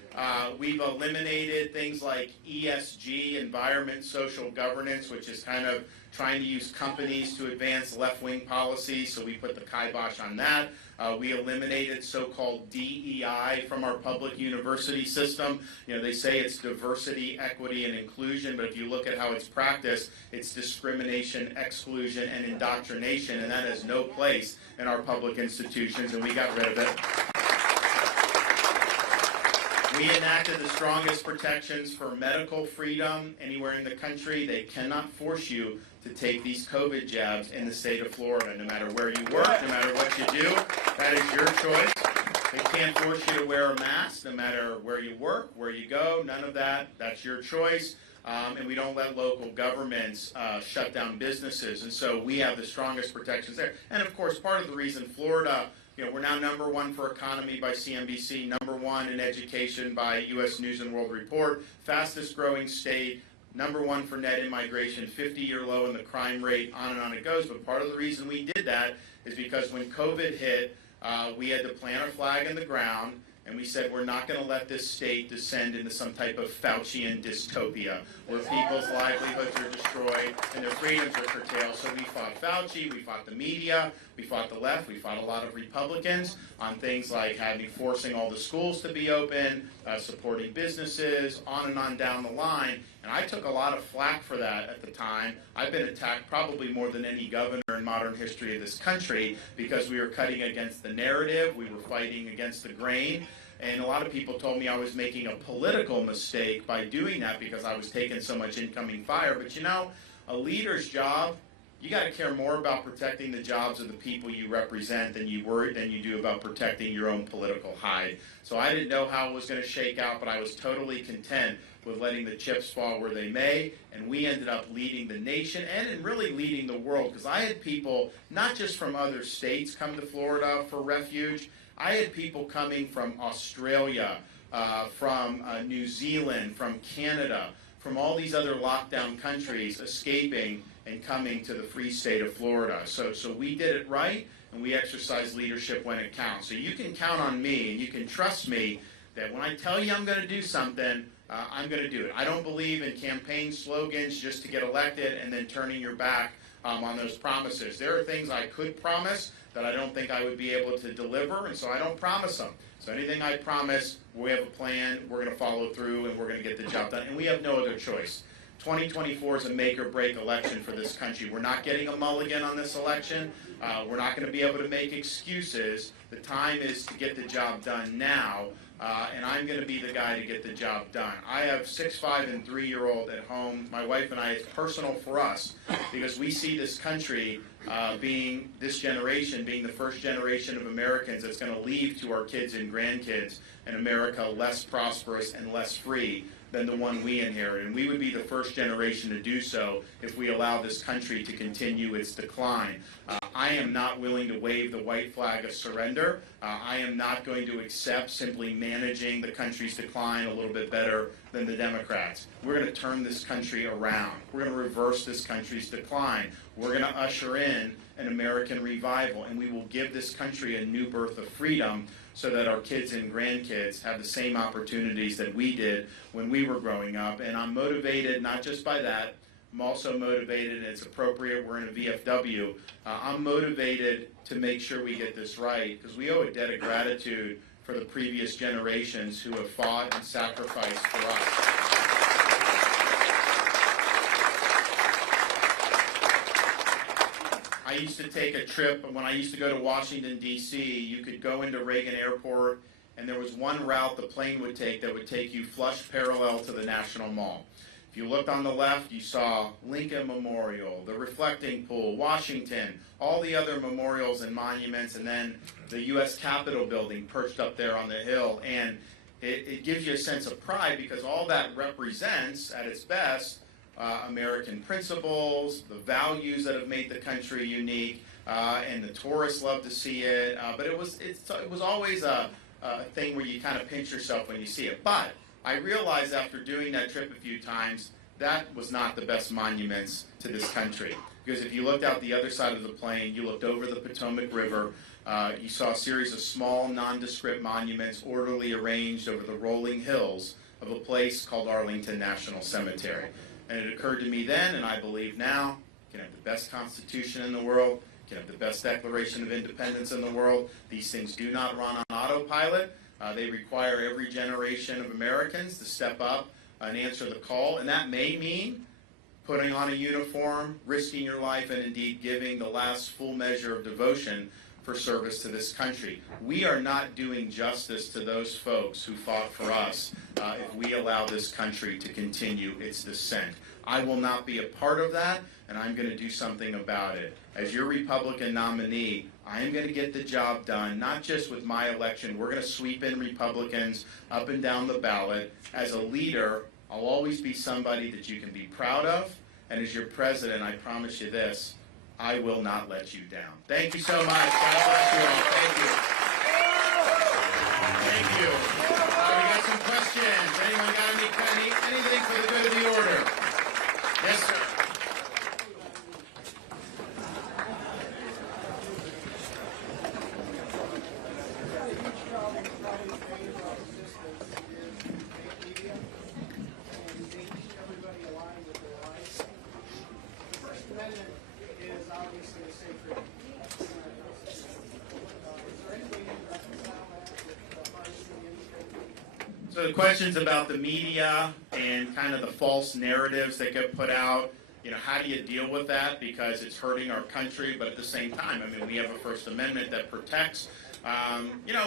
We've eliminated things like ESG, environment, social governance, which is kind of trying to use companies to advance left-wing policies, so we put the kibosh on that. We eliminated so-called DEI from our public university system. They say it's diversity, equity, and inclusion, but if you look at how it's practiced, it's discrimination, exclusion, and indoctrination, and that has no place in our public institutions, and we got rid of it. We enacted the strongest protections for medical freedom anywhere in the country. They cannot force you to take these COVID jabs in the state of Florida, no matter where you work, no matter what you do. That is your choice. They can't force you to wear a mask, no matter where you work, where you go, none of that. That's your choice. And we don't let local governments shut down businesses. And so we have the strongest protections there. And of course, part of the reason Florida, we're now #1 for economy by CNBC, #1 in education by U.S. News and World Report, fastest growing state, #1 for net immigration, 50-year low in the crime rate, on it goes. But part of the reason we did that is because when COVID hit, we had to plant our flag in the ground, and we said we're not going to let this state descend into some type of Faucian dystopia where people's livelihoods are destroyed and their freedoms are curtailed. So we fought Fauci, we fought the media, we fought the left, we fought a lot of Republicans on things like forcing all the schools to be open, supporting businesses, on and on down the line. And I took a lot of flack for that at the time. I've been attacked probably more than any governor in modern history of this country because we were cutting against the narrative, we were fighting against the grain. And a lot of people told me I was making a political mistake by doing that because I was taking so much incoming fire. But a leader's job, you got to care more about protecting the jobs of the people you represent than you do about protecting your own political hide. So I didn't know how it was going to shake out, but I was totally content with letting the chips fall where they may, and we ended up leading the nation and really leading the world, because I had people not just from other states come to Florida for refuge. I had people coming from Australia, from New Zealand, from Canada, from all these other lockdown countries escaping and coming to the free state of Florida. So we did it right, and we exercised leadership when it counts. So you can count on me, and you can trust me that when I tell you I'm going to do something, I'm going to do it. I don't believe in campaign slogans just to get elected and then turning your back on those promises. There are things I could promise that I don't think I would be able to deliver, and so I don't promise them. So anything I promise, we have a plan, we're going to follow through, and we're going to get the job done. And we have no other choice. 2024 is a make-or-break election for this country. We're not getting a mulligan on this election. We're not going to be able to make excuses. The time is to get the job done now. And I'm going to be the guy to get the job done. I have 6, 5, and 3-year-old at home. My wife and I, it's personal for us because we see this country this generation being the first generation of Americans that's going to leave to our kids and grandkids an America less prosperous and less free than the one we inherited. And we would be the first generation to do so if we allow this country to continue its decline. I am not willing to wave the white flag of surrender. I am not going to accept simply managing the country's decline a little bit better than the Democrats. We're going to turn this country around. We're going to reverse this country's decline. We're going to usher in an American revival, and we will give this country a new birth of freedom so that our kids and grandkids have the same opportunities that we did when we were growing up. And I'm motivated not just by that. I'm also motivated, and it's appropriate, we're in a VFW. I'm motivated to make sure we get this right because we owe a debt of gratitude for the previous generations who have fought and sacrificed for us. I used to take a trip, when I used to go to Washington, D.C., you could go into Reagan Airport, and there was one route the plane would take that would take you flush parallel to the National Mall. If you looked on the left, you saw Lincoln Memorial, the Reflecting Pool, Washington, all the other memorials and monuments, and then the U.S. Capitol building perched up there on the hill. And it gives you a sense of pride because all that represents, at its best, American principles, the values that have made the country unique, and the tourists love to see it. But it was always a thing where you kind of pinch yourself when you see it. But I realized after doing that trip a few times, that was not the best monuments to this country. Because if you looked out the other side of the plane, you looked over the Potomac River, you saw a series of small, nondescript monuments orderly arranged over the rolling hills of a place called Arlington National Cemetery. And it occurred to me then, and I believe now, you can have the best Constitution in the world, you can have the best Declaration of Independence in the world. These things do not run on autopilot. They require every generation of Americans to step up and answer the call, and that may mean putting on a uniform, risking your life, and indeed giving the last full measure of devotion for service to this country. We are not doing justice to those folks who fought for us if we allow this country to continue its descent. I will not be a part of that, and I'm going to do something about it. As your Republican nominee, I am going to get the job done, not just with my election. We're going to sweep in Republicans up and down the ballot. As a leader, I'll always be somebody that you can be proud of, and as your president, I promise you this, I will not let you down. Thank you so much. God bless you all. Thank you. Thank you. We got some questions. Anyone got anything for the good of the order? Yes, sir. So the questions about the media and kind of the false narratives that get put out, how do you deal with that? Because it's hurting our country, but at the same time, we have a First Amendment that protects,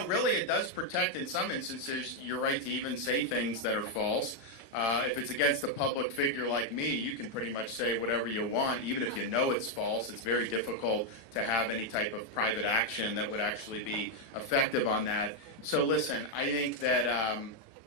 really it does protect in some instances your right to even say things that are false. If it's against a public figure like me, you can pretty much say whatever you want, even if you know it's false. It's very difficult to have any type of private action that would actually be effective on that. So listen, I think that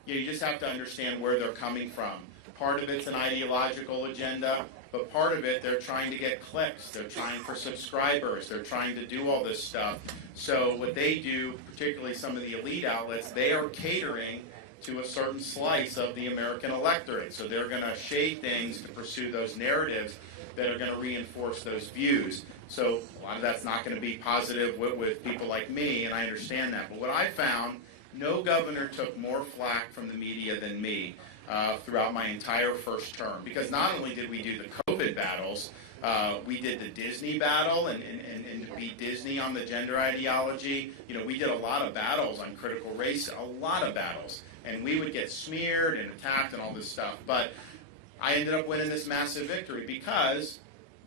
you just have to understand where they're coming from. Part of it's an ideological agenda, but part of it, they're trying to get clicks. They're trying for subscribers. They're trying to do all this stuff. So what they do, particularly some of the elite outlets, they are catering to a certain slice of the American electorate. So they're going to shade things to pursue those narratives that are going to reinforce those views. So a lot of that's not going to be positive with people like me, and I understand that. But what I found, no governor took more flack from the media than me throughout my entire first term. Because not only did we do the COVID battles, we did the Disney battle and beat Disney on the gender ideology. We did a lot of battles on critical race, a lot of battles. And we would get smeared and attacked and all this stuff. But I ended up winning this massive victory because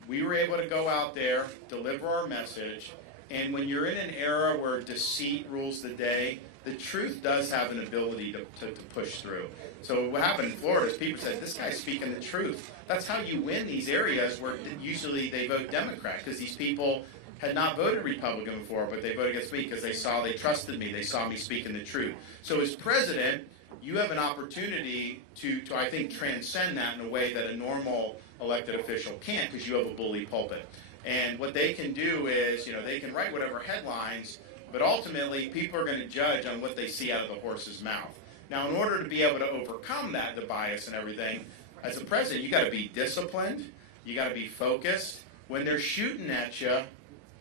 we were able to go out there, deliver our message, and when you're in an era where deceit rules the day, the truth does have an ability to push through. So what happened in Florida is people said, this guy's speaking the truth. That's how you win these areas where usually they vote Democrat, because these people had not voted Republican before, but they voted against me because they trusted me, they saw me speaking the truth. So as president, you have an opportunity to I think, transcend that in a way that a normal elected official can't, because you have a bully pulpit. And what they can do is, they can write whatever headlines, but ultimately people are going to judge on what they see out of the horse's mouth. Now, in order to be able to overcome that, the bias and everything, as a president, you got to be disciplined, you got to be focused. When they're shooting at you,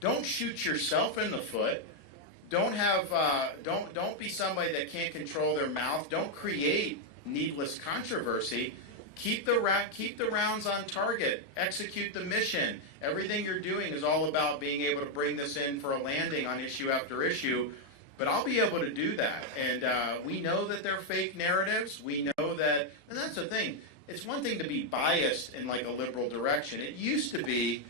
don't shoot yourself in the foot. Don't be somebody that can't control their mouth. Don't create needless controversy. Keep the rounds on target. Execute the mission. Everything you're doing is all about being able to bring this in for a landing on issue after issue. But I'll be able to do that. And we know that they're fake narratives. We know that, and that's the thing. It's one thing to be biased in like a liberal direction. It used to be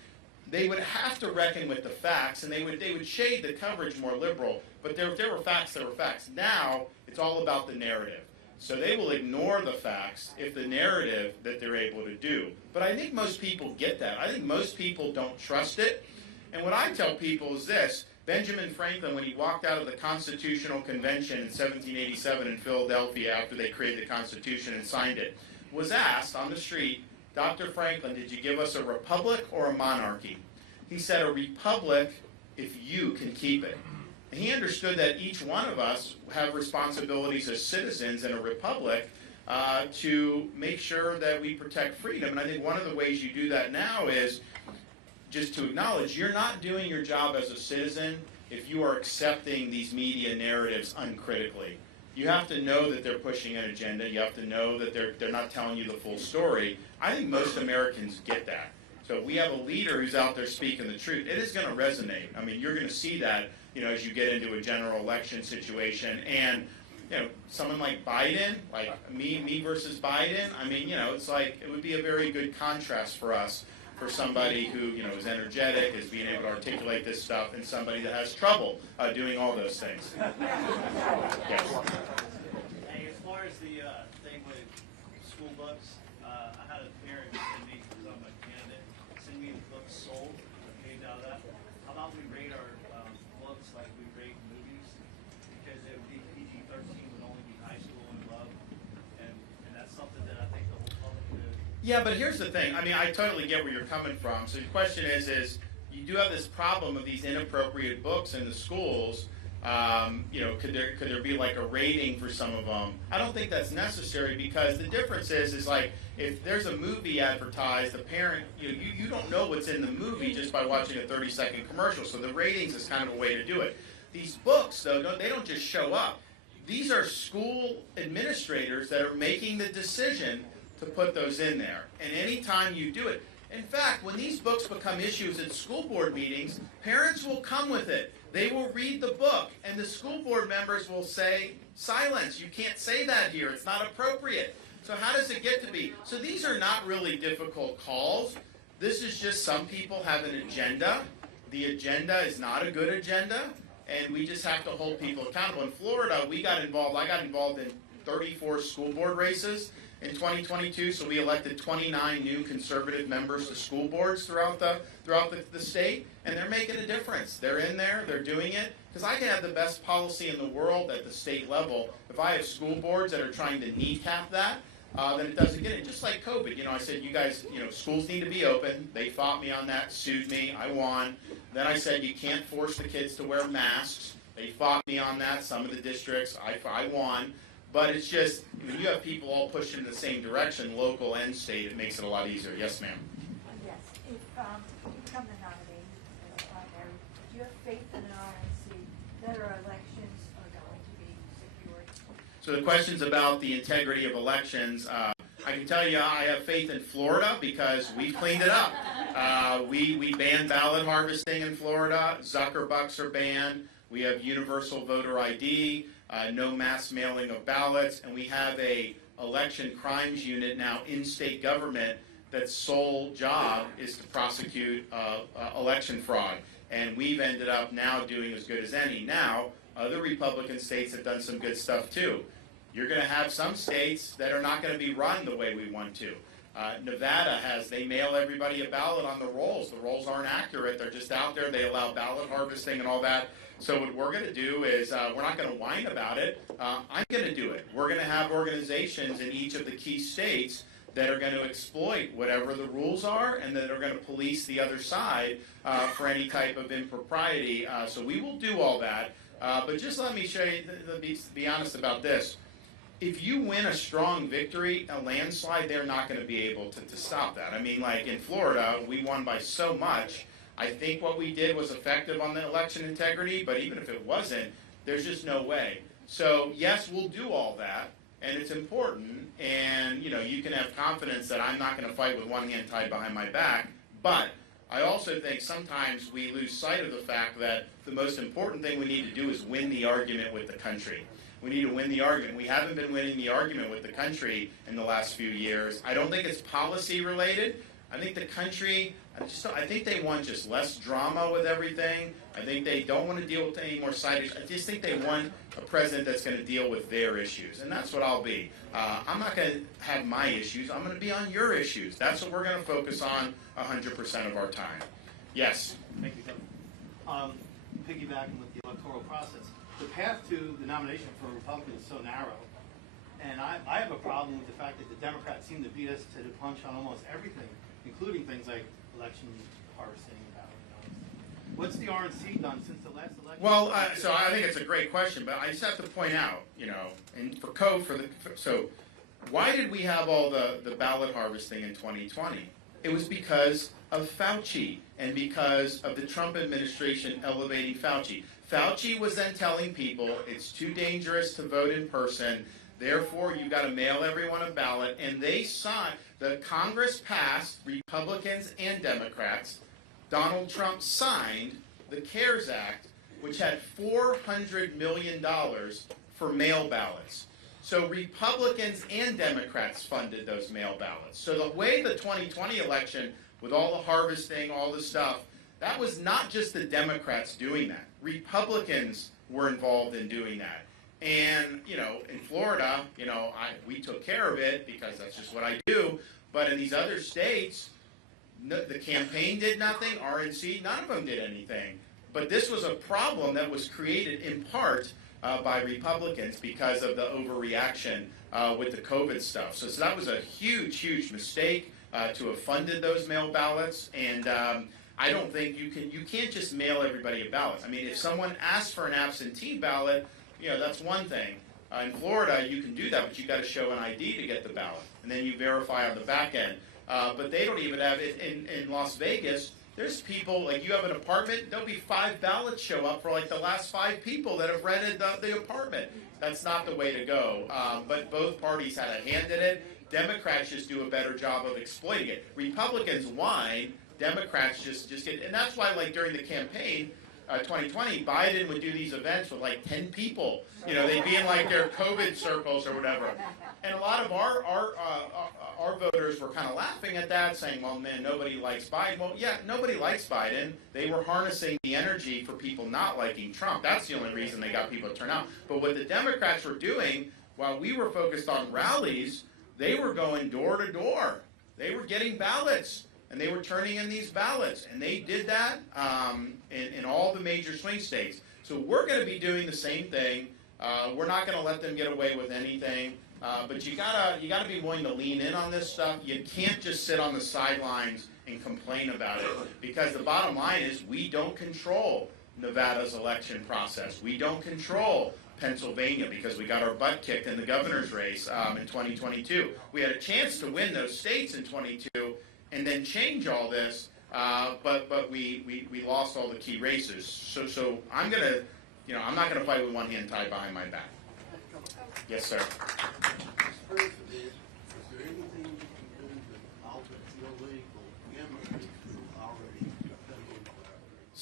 they would have to reckon with the facts, and they would shade the coverage more liberal. But there were facts, there were facts. Now it's all about the narrative. So they will ignore the facts if the narrative that they're able to do. But I think most people get that. I think most people don't trust it. And what I tell people is this. Benjamin Franklin, when he walked out of the Constitutional Convention in 1787 in Philadelphia after they created the Constitution and signed it, was asked on the street, Dr. Franklin, did you give us a republic or a monarchy? He said, a republic if you can keep it. And he understood that each one of us have responsibilities as citizens in a republic to make sure that we protect freedom. And I think one of the ways you do that now is just to acknowledge you're not doing your job as a citizen if you are accepting these media narratives uncritically. You have to know that they're pushing an agenda. You have to know that they're not telling you the full story. I think most Americans get that. So if we have a leader who's out there speaking the truth, it is going to resonate. I mean, you're going to see that, as you get into a general election situation. And, someone like Biden, like me versus Biden, I mean, it's like it would be a very good contrast for us. for somebody who, you know, is energetic, is being able to articulate this stuff, and somebody that has trouble doing all those things. Yes. Hey, as far as the thing with school books, I had a parent send me, because I'm a candidate, send me the books sold, paid out of that. How about we rate our books like we rate movies? Because it would be PG-13, would only be high school and above, and that's something that I think the whole public could. Yeah, but here's the thing. I mean, I totally get where you're coming from. So the question is you do have this problem of these inappropriate books in the schools. You know, could there be like a rating for some of them? I don't think that's necessary, because the difference is like if there's a movie advertised, the parent, you don't know what's in the movie just by watching a 30-second commercial. So the ratings is kind of a way to do it. These books, though, they don't just show up. These are school administrators that are making the decision to put those in there. And anytime you do it, in fact, when these books become issues at school board meetings, parents will come with it. They will read the book, and the school board members will say, silence, you can't say that here, it's not appropriate. So how does it get to be? So these are not really difficult calls. This is just some people have an agenda. The agenda is not a good agenda, and we just have to hold people accountable. In Florida, I got involved in 34 school board races in 2022, so we elected 29 new conservative members to school boards throughout the state, and they're making a difference. They're in there, they're doing it, because I can have the best policy in the world at the state level. If I have school boards that are trying to kneecap that, then it doesn't get it. Just like COVID, I said, you guys, schools need to be open. They fought me on that, sued me, I won. Then I said, you can't force the kids to wear masks. They fought me on that, some of the districts, I won. But it's just, when you have people all pushing in the same direction, local and state, it makes it a lot easier. Yes, ma'am. Yes. If you become the nominee, primary, do you have faith in an RNC that our elections are going to be secured? So the question's about the integrity of elections. I can tell you I have faith in Florida because we've cleaned it up. We banned ballot harvesting in Florida. Zuckerbucks are banned. We have universal voter ID. No mass mailing of ballots, and we have a election crimes unit now in state government that's sole job is to prosecute election fraud. And we've ended up now doing as good as any. Now, other Republican states have done some good stuff too. You're going to have some states that are not going to be run the way we want to. Nevada they mail everybody a ballot on the rolls. The rolls aren't accurate. They're just out there. They allow ballot harvesting and all that. So what we're going to do is we're not going to whine about it. I'm going to do it. We're going to have organizations in each of the key states that are going to exploit whatever the rules are and that are going to police the other side for any type of impropriety. So we will do all that. But just let me show you, be honest about this. If you win a strong victory, a landslide, they're not going to be able to stop that. I mean, like in Florida, we won by so much. I think what we did was effective on the election integrity, but even if it wasn't, there's just no way. So yes, we'll do all that, and it's important, and you can have confidence that I'm not going to fight with one hand tied behind my back, but I also think sometimes we lose sight of the fact that the most important thing we need to do is win the argument with the country. We need to win the argument. We haven't been winning the argument with the country in the last few years. I don't think it's policy related. I think the country, I think they want just less drama with everything. I think they don't want to deal with any more side issues. I just think they want a president that's going to deal with their issues, and that's what I'll be. I'm not going to have my issues. I'm going to be on your issues. That's what we're going to focus on 100% of our time. Yes? Thank you, Kevin. Piggybacking with the electoral process, the path to the nomination for a Republican is so narrow, and I have a problem with the fact that the Democrats seem to beat us to the punch on almost everything, including things like election harvesting and ballot. What's the RNC done since the last election? Well, so I think it's a great question, but I just have to point out, and so why did we have all the ballot harvesting in 2020? It was because of Fauci and because of the Trump administration elevating Fauci. Fauci was then telling people it's too dangerous to vote in person, therefore you've got to mail everyone a ballot, and they signed. The Congress passed, Republicans and Democrats. Donald Trump signed the CARES Act, which had $400 million for mail ballots. So Republicans and Democrats funded those mail ballots. So the way the 2020 election with all the harvesting, all the stuff, that was not just the Democrats doing that. Republicans were involved in doing that. And, in Florida, we took care of it because that's just what I do. But in these other states, the campaign did nothing, RNC, none of them did anything. But this was a problem that was created in part by Republicans because of the overreaction with the COVID stuff. So that was a huge, huge mistake to have funded those mail ballots. And I don't think you can't just mail everybody a ballot. I mean, if someone asks for an absentee ballot, that's one thing. In Florida, you can do that, but you've got to show an ID to get the ballot, and then you verify on the back end. But they don't even have it in Las Vegas. There's people, like you have an apartment, there'll be 5 ballots show up for like the last 5 people that have rented the apartment. That's not the way to go. But both parties had a hand in it. Democrats just do a better job of exploiting it. Republicans whine, Democrats just get, and that's why like during the campaign, 2020, Biden would do these events with like 10 people. They'd be in like their COVID circles or whatever. And a lot of our voters were kind of laughing at that, saying, well, man, nobody likes Biden. Well, yeah, nobody likes Biden. They were harnessing the energy for people not liking Trump. That's the only reason they got people to turn out. But what the Democrats were doing, while we were focused on rallies, they were going door to door. They were getting ballots. And they were turning in these ballots, and they did that in all the major swing states. So we're going to be doing the same thing. We're not going to let them get away with anything. But you gotta be willing to lean in on this stuff. You can't just sit on the sidelines and complain about it, because the bottom line is we don't control Nevada's election process. We don't control Pennsylvania because we got our butt kicked in the governor's race in 2022. We had a chance to win those states in 22. And then change all this, but we lost all the key races. So I'm not gonna fight with one hand tied behind my back. Yes, sir. Is there anything you can do to alter illegal immigrants who already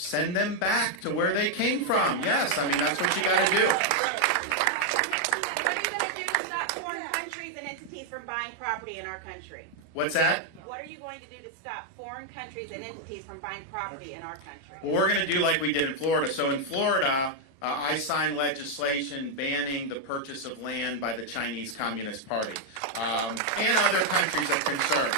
Send them back to where they came from. Yes, I mean that's what you got to do. What are you going to do to stop foreign countries and entities from buying property in our country? What's that? What are you going to do to stop foreign countries and entities from buying property in our country? Well, we're going to do like we did in Florida. So in Florida, I signed legislation banning the purchase of land by the Chinese Communist Party and other countries of concern.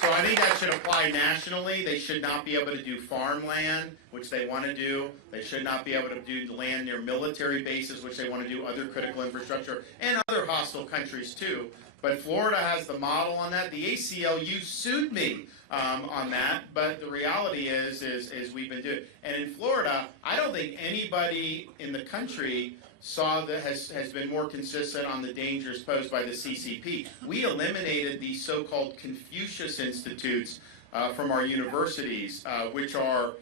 So I think that should apply nationally. They should not be able to do farmland, which they want to do. They should not be able to do land near military bases, which they want to do, other critical infrastructure, and other hostile countries too. But Florida has the model on that. The ACLU sued me on that, but the reality is we've been doing it. And in Florida, I don't think anybody in the country saw that has been more consistent on the dangers posed by the CCP. We eliminated the so-called Confucius Institutes from our universities, which are,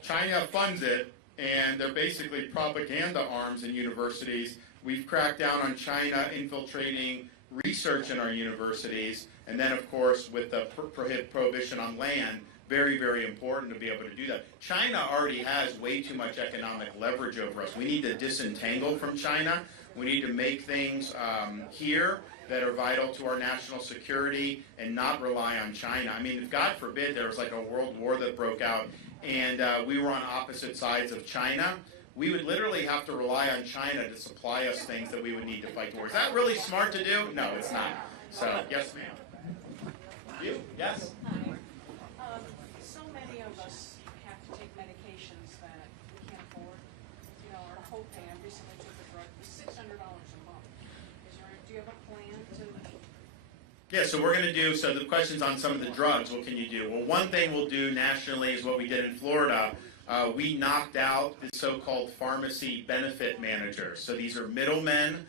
China funds it, and they're basically propaganda arms in universities. We've cracked down on China infiltrating research in our universities, and then, of course, with the prohibition on land, very, very important to be able to do that. China already has way too much economic leverage over us. We need to disentangle from China. We need to make things here that are vital to our national security and not rely on China. I mean, if God forbid there was like a world war that broke out and we were on opposite sides of China, we would literally have to rely on China to supply us things that we would need to fight the war. Is that really smart to do? No, it's not. So, yes, ma'am. You? Yes? So many of us have to take medications that we can't afford. Our copay, I recently took a drug, was $600 a month. Do you have a plan to? Yeah, so we're going to do, so the question's on some of the drugs, what can you do? Well, one thing we'll do nationally is what we did in Florida. We knocked out the so-called pharmacy benefit managers. So these are middlemen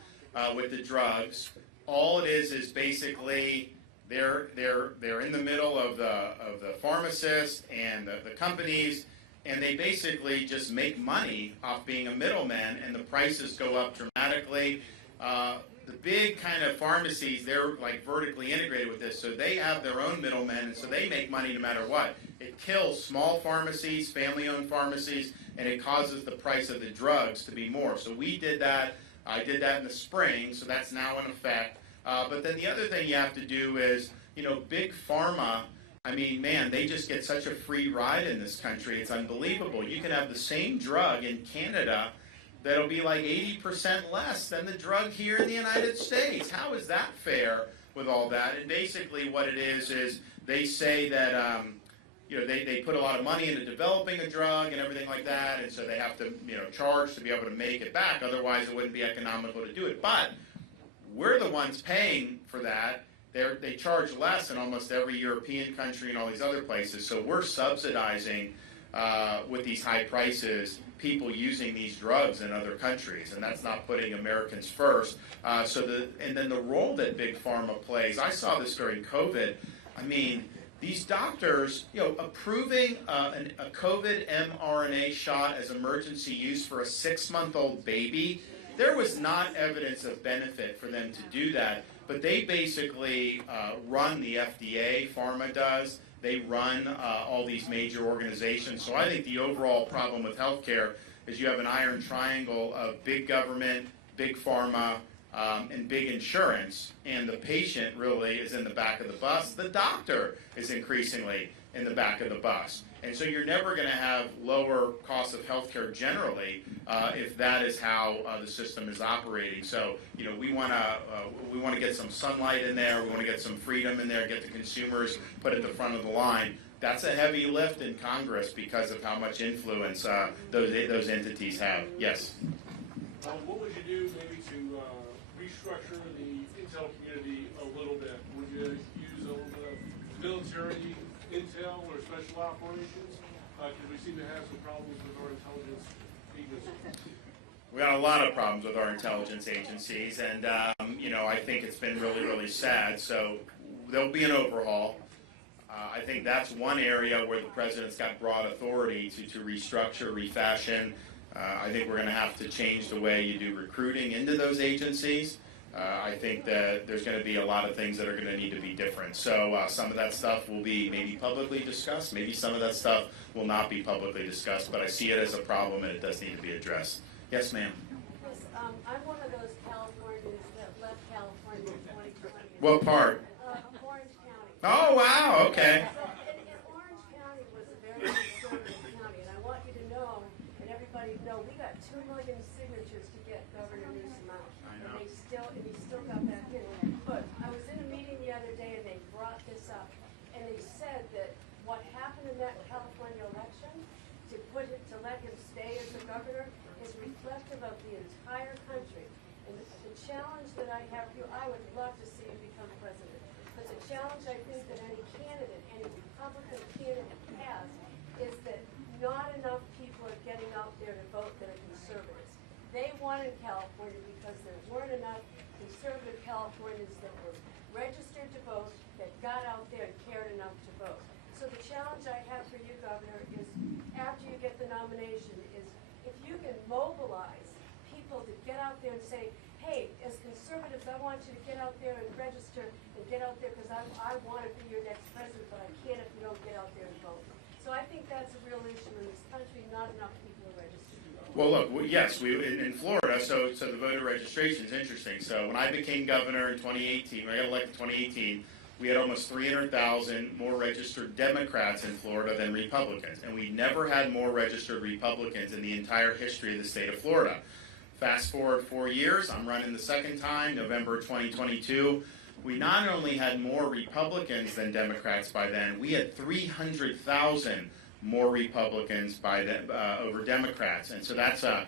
with the drugs. All it is basically they're in the middle of the pharmacist and the companies, and they basically just make money off being a middleman, and the prices go up dramatically. The big kind of pharmacies, they're like vertically integrated with this, so they have their own middlemen, and so they make money no matter what. It kills small pharmacies, family-owned pharmacies, and it causes the price of the drugs to be more. So we did that. I did that in the spring, so that's now in effect. But then the other thing you have to do is, big pharma I mean, man, they just get such a free ride in this country. It's unbelievable. You can have the same drug in Canada that'll be like 80% less than the drug here in the United States. How is that fair with all that? And basically what it is they say that, they put a lot of money into developing a drug and everything like that, and so they have to, charge to be able to make it back. Otherwise, it wouldn't be economical to do it. But we're the ones paying for that. They charge less in almost every European country and all these other places. So we're subsidizing, with these high prices, people using these drugs in other countries, and that's not putting Americans first. And then the role that Big Pharma plays, I saw this during COVID. I mean, these doctors, approving a COVID mRNA shot as emergency use for a 6-month-old baby, there was not evidence of benefit for them to do that. But they basically run the FDA, pharma does. They run all these major organizations. So I think the overall problem with healthcare is you have an iron triangle of big government, big pharma, and big insurance, and the patient really is in the back of the bus. The doctor is increasingly in the back of the bus. And so you're never going to have lower costs of healthcare generally if that is how the system is operating. So we want to get some sunlight in there. We want to get some freedom in there. Get the consumers put at the front of the line. That's a heavy lift in Congress because of how much influence those entities have. Yes. What would you do maybe to restructure the intel community a little bit? Would you use a little bit of military intel or special operations? Because we seem to have some problems with our intelligence agencies. We got a lot of problems with our intelligence agencies, and I think it's been really, really sad. So there'll be an overhaul. I think that's one area where the president's got broad authority to restructure, refashion. I think we're going to have to change the way you do recruiting into those agencies. I think that there's going to be a lot of things that are going to need to be different. So some of that stuff will be maybe publicly discussed. Maybe some of that stuff will not be publicly discussed. But I see it as a problem, and it does need to be addressed. Yes, ma'am. Yes, I'm one of those Californians that left California in 2020. What part? Orange County. Oh, wow. Okay. And Orange County was a very conservative county, and I want you to know, and everybody know, we got 2 million signatures to get Governor Newsom out. I know. And he still got back in. But I was in a meeting the other day, and they brought this up, and they said that what happened in that California election, to let him stay as the governor, is reflective of the entire country. And the challenge that I have for you, I would love to see him become president. But the challenge I think that any candidate, any Republican candidate has, is that not enough people are getting out there to vote that are conservatives. They won in California because there weren't enough conservative Californians that were registered to vote, that got out there and cared enough to vote. So the challenge I have for you, Governor, is after you get the nomination, is if you can mobilize people to get out there and say, hey, as conservatives, I want you to get out there and register and get out there because I want to be your next president, but I can't if you don't get out there and vote. So I think that's a real issue in this country. Not enough people are registered to vote. Well, look, yes, in Florida, so the voter registration is interesting. So when I became governor in 2018, when I got elected in 2018, we had almost 300,000 more registered Democrats in Florida than Republicans. And we never had more registered Republicans in the entire history of the state of Florida. Fast forward 4 years, I'm running the second time, November 2022. We not only had more Republicans than Democrats by then, we had 300,000 more Republicans by then, over Democrats. And so that's a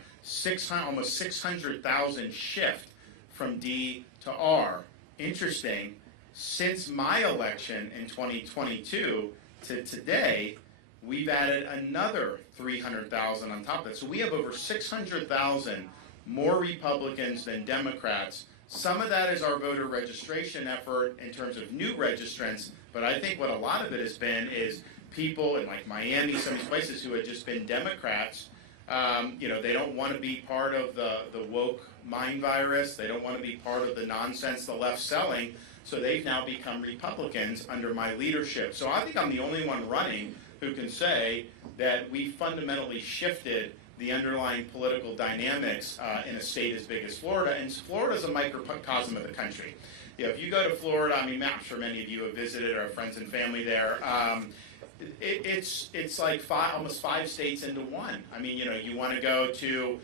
almost 600,000 shift from D to R. Interesting. Since my election in 2022 to today, we've added another 300,000 on top of that. So we have over 600,000 more Republicans than Democrats. Some of that is our voter registration effort in terms of new registrants, but I think what a lot of it has been is people in like Miami, some of these places who had just been Democrats, they don't want to be part of the woke mind virus. They don't want to be part of the nonsense the left's selling. So they've now become Republicans under my leadership. So I think I'm the only one running who can say that we fundamentally shifted the underlying political dynamics in a state as big as Florida. And Florida is a microcosm of the country. if you go to Florida, I mean, I'm sure many of you have visited or have friends and family there. It's like almost 5 states into one. I mean, you want to go to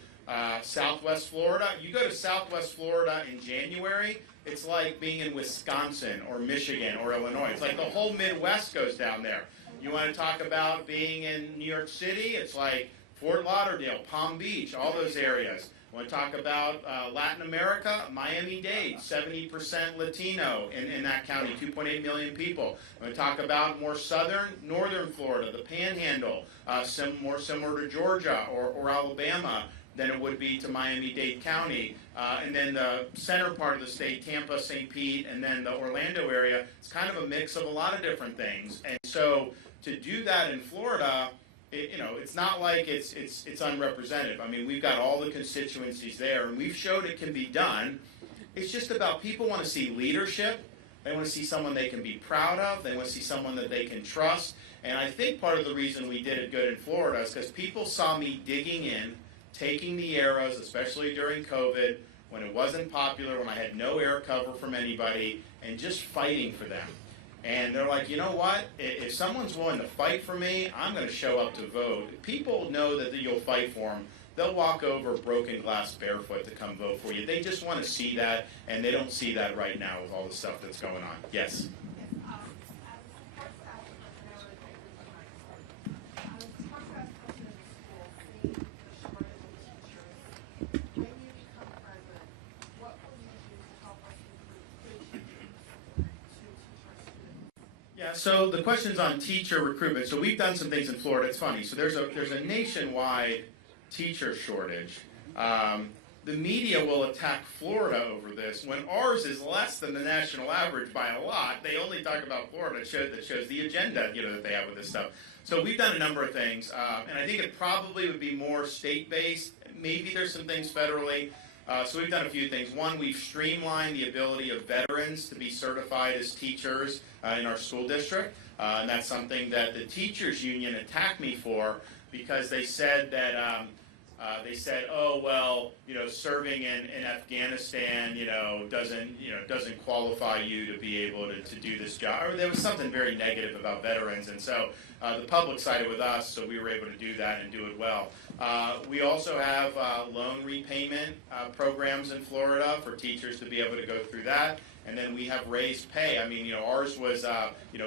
Southwest Florida. You go to Southwest Florida in January, it's like being in Wisconsin or Michigan or Illinois. It's like the whole Midwest goes down there. You want to talk about being in New York City, it's like Fort Lauderdale, Palm Beach, all those areas. I want to talk about Latin America, Miami-Dade, 70% Latino in that county, 2.8 million people. I want to talk about more northern Florida, the Panhandle, more similar to Georgia or Alabama than it would be to Miami-Dade County. And then the center part of the state, Tampa, St. Pete, and then the Orlando area, it's kind of a mix of a lot of different things. And so to do that in Florida, it's not like it's unrepresentative. I mean, we've got all the constituencies there, and we've showed it can be done. It's just about people want to see leadership. They want to see someone they can be proud of. They want to see someone that they can trust. And I think part of the reason we did it good in Florida is because people saw me digging in, taking the arrows, especially during COVID, when it wasn't popular, when I had no air cover from anybody, and just fighting for them. And they're like, you know what? If someone's willing to fight for me, I'm going to show up to vote. If people know that you'll fight for them, they'll walk over broken glass barefoot to come vote for you. They just want to see that, and they don't see that right now with all the stuff that's going on. Yes? Yeah, so the question's on teacher recruitment. So we've done some things in Florida. It's funny. So there's a nationwide teacher shortage. The media will attack Florida over this when ours is less than the national average by a lot. They only talk about Florida that shows the agenda that they have with this stuff. So we've done a number of things, and I think it probably would be more state-based. Maybe there's some things federally. So we've done a few things. One, we've streamlined the ability of veterans to be certified as teachers in our school district. And that's something that the teachers union attacked me for because they said that, oh, well, serving in Afghanistan, doesn't qualify you to be able to do this job. Or there was something very negative about veterans. And so the public sided with us, so we were able to do that and do it well. We also have loan repayment programs in Florida for teachers to be able to go through that. And then we have raised pay. I mean, ours was,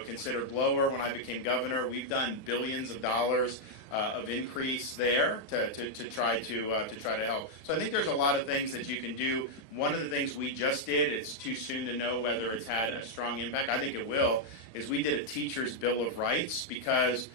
considered lower when I became governor. We've done billions of dollars of increase there to try to help. So I think there's a lot of things that you can do. One of the things we just did, it's too soon to know whether it's had a strong impact. I think it will, is we did a teacher's Bill of Rights because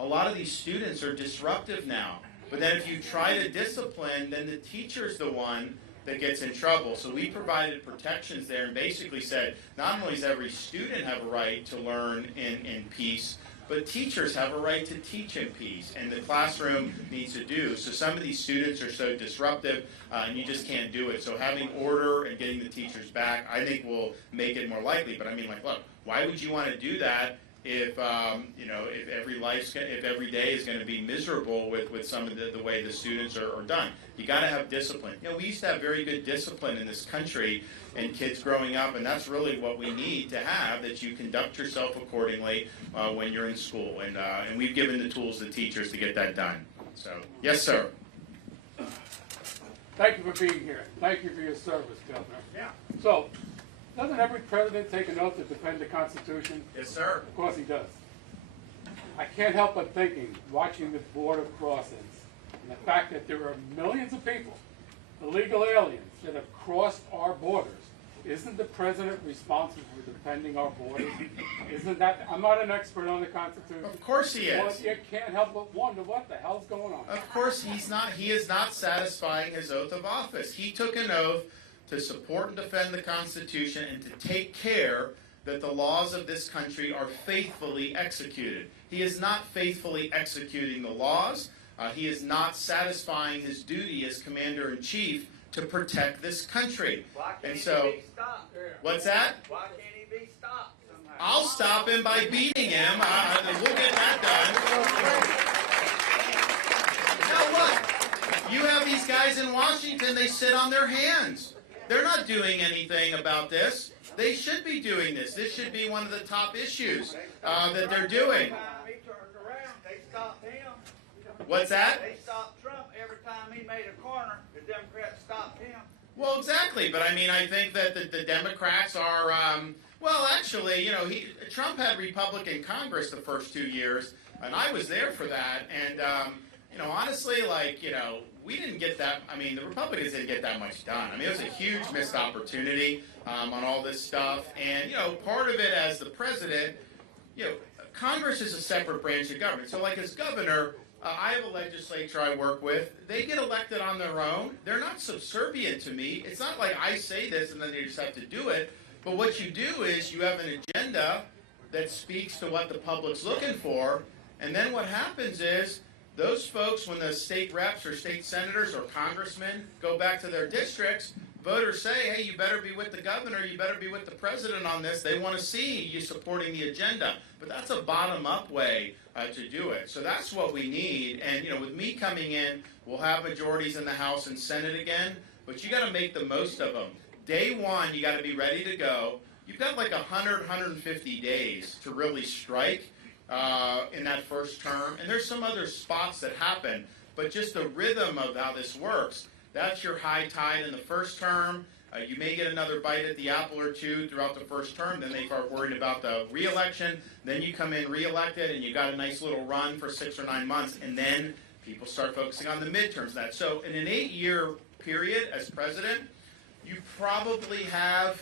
a lot of these students are disruptive now. But then if you try to discipline, then the teacher's the one that gets in trouble. So we provided protections there and basically said, not only does every student have a right to learn in peace, but teachers have a right to teach in peace, and the classroom needs to do. So some of these students are so disruptive, and you just can't do it. So having order and getting the teachers back, I think will make it more likely. But I mean, look, why would you want to do that if if every day is going to be miserable with some of the way the students are done? You got to have discipline. We used to have very good discipline in this country and kids growing up, and that's really what we need to have, that you conduct yourself accordingly when you're in school. And we've given the tools to teachers to get that done. So, yes, sir. Thank you for being here. Thank you for your service, Governor. Yeah. So, doesn't every president take an oath to defend the Constitution? Yes, sir. Of course he does. I can't help but thinking, watching the border crossings, and the fact that there are millions of people, illegal aliens, that have crossed our borders. Isn't the president responsible for defending our borders? Isn't that? I'm not an expert on the Constitution. Of course he is. Well, you can't help but wonder what the hell's going on. Of course he's not. He is not satisfying his oath of office. He took an oath to support and defend the Constitution and to take care that the laws of this country are faithfully executed. He is not faithfully executing the laws. He is not satisfying his duty as Commander-in-Chief to protect this country. Why can't And so, he be stopped? what's that? Why can't he be stopped somehow? I'll stop him by beating him. We'll get that done. You know what? You have these guys in Washington, they sit on their hands. They're not doing anything about this. They should be doing this. This should be one of the top issues that they're doing. Every time he turned around, they stopped him. What's that? They stopped Trump every time he made a corner. The Democrats stopped him. Well, exactly. But I mean, I think that the Democrats are, well, actually, you know, Trump had Republican Congress the first 2 years, and I was there for that. And, you know, honestly, like, you know, we didn't get that. I mean, the Republicans didn't get that much done. I mean, it was a huge missed opportunity on all this stuff. And, you know, part of it as the president, you know, Congress is a separate branch of government. So, like, as governor, I have a legislature I work with. They get elected on their own. They're not subservient to me. It's not like I say this and then they just have to do it. But what you do is you have an agenda that speaks to what the public's looking for. And then what happens is those folks, when the state reps or state senators or congressmen go back to their districts, voters say, hey, you better be with the governor, you better be with the president on this. They want to see you supporting the agenda. But that's a bottom-up way to do it. So that's what we need. And, you know, with me coming in, we'll have majorities in the House and Senate again, but you got to make the most of them. Day one, you got to be ready to go. You've got like 150 days to really strike in that first term. And there's some other spots that happen, but just the rhythm of how this works, that's your high tide in the first term. You may get another bite at the apple or two throughout the first term. Then they start worried about the re-election. Then you come in re-elected, and you got a nice little run for 6 or 9 months. And then people start focusing on the midterms. That so in an 8-year period as president, you probably have,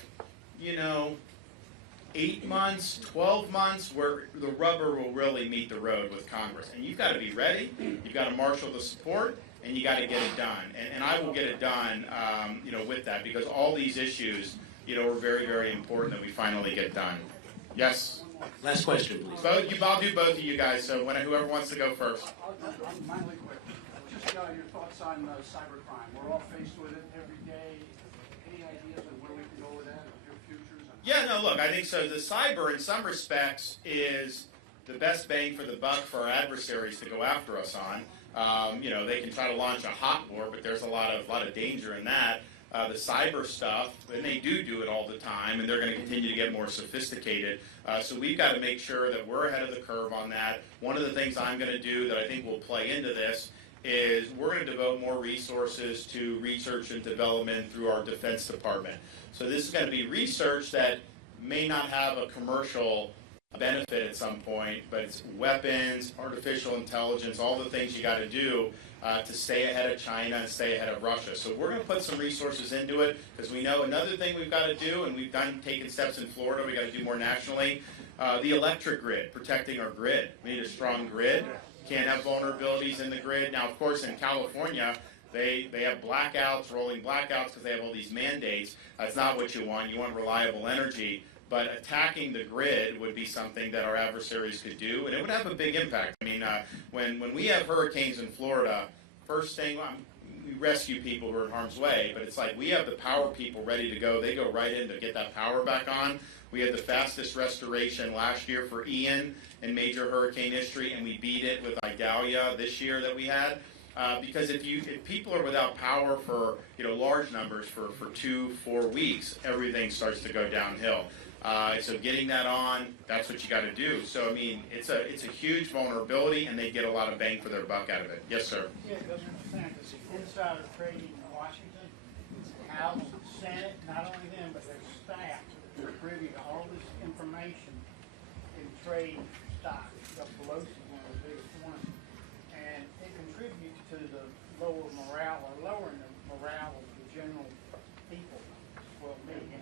you know, 8 months, 12 months where the rubber will really meet the road with Congress. And you've got to be ready. You've got to marshal the support. And you got to get it done, and I will get it done, you know, with that, because all these issues, you know, are very, very important that we finally get done. Yes. Last question, please. I'll do both of you guys. So whoever wants to go first. Mine really quick. Just your thoughts on cybercrime. We're all faced with it every day. Any ideas on where we can go with that? Your futures? Yeah. No. Look, I think so. The cyber, in some respects, is the best bang for the buck for our adversaries to go after us on. You know, they can try to launch a hot war, but there's a lot of danger in that. The cyber stuff, and they do it all the time, and they're going to continue to get more sophisticated. So we've got to make sure that we're ahead of the curve on that. One of the things I'm going to do that I think will play into this is we're going to devote more resources to research and development through our Defense Department. So this is going to be research that may not have a commercial benefit at some point, but it's weapons, artificial intelligence, all the things you got to do to stay ahead of China and stay ahead of Russia. So we're going to put some resources into it, because we know another thing we've got to do, and we've taken steps in Florida, we got to do more nationally, the electric grid, protecting our grid. We need a strong grid. Can't have vulnerabilities in the grid. Now, of course, in California, they have blackouts, rolling blackouts, because they have all these mandates. That's not what you want. You want reliable energy. But attacking the grid would be something that our adversaries could do, and it would have a big impact. I mean, when we have hurricanes in Florida, first thing, we rescue people who are in harm's way, but it's like we have the power people ready to go. They go right in to get that power back on. We had the fastest restoration last year for Ian in major hurricane history, and we beat it with Idalia this year that we had. Because if people are without power for large numbers for 2-4 weeks, everything starts to go downhill. So getting that on, that's what you got to do. So I mean, it's a huge vulnerability, and they get a lot of bang for their buck out of it. Yes, sir. Yeah, Governor DeSantis, insider trading in Washington, House, Senate, not only them, but their staff are privy to all this information in trade stocks. Pelosi's one of the biggest ones, and it contributes to the lowering the morale of the general people. Well, me anyway.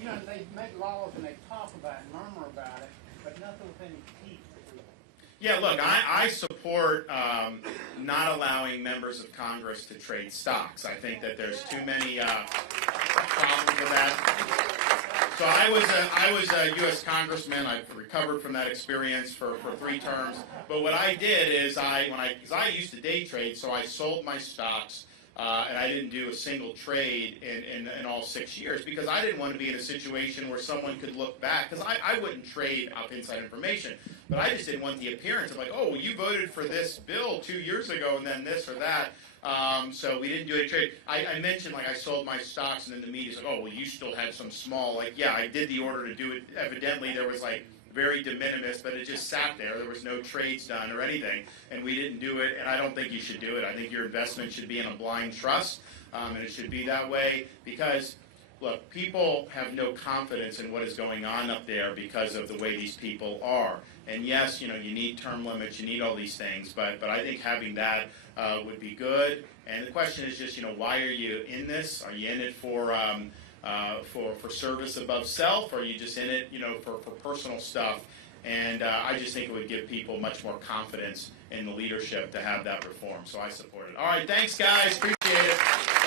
You know, they make laws and they talk about it, murmur about it, but nothing with any teeth. Yeah, look, I support not allowing members of Congress to trade stocks. I think that there's too many problems with that. So I was a U.S. congressman. I've recovered from that experience for 3 terms. But what I did is because I used to day trade, so I sold my stocks and I didn't do a single trade in all 6 years because I didn't want to be in a situation where someone could look back, because I wouldn't trade up inside information, but I just didn't want the appearance of like, oh, well, you voted for this bill 2 years ago and then this or that. So we didn't do a trade. I mentioned, like, I sold my stocks, and then the media's like, oh, well, you still had some small, like, yeah, I did the order to do it. Evidently, there was, like, very de minimis, but it just sat there. There was no trades done or anything, and we didn't do it, and I don't think you should do it. I think your investment should be in a blind trust, and it should be that way because, look, people have no confidence in what is going on up there because of the way these people are. And yes, you need term limits, you need all these things, but I think having that would be good. And the question is just, why are you in this? Are you in it for service above self, or are you just in it, for personal stuff? And I just think it would give people much more confidence in the leadership to have that reform. So I support it. All right, thanks, guys. Appreciate it.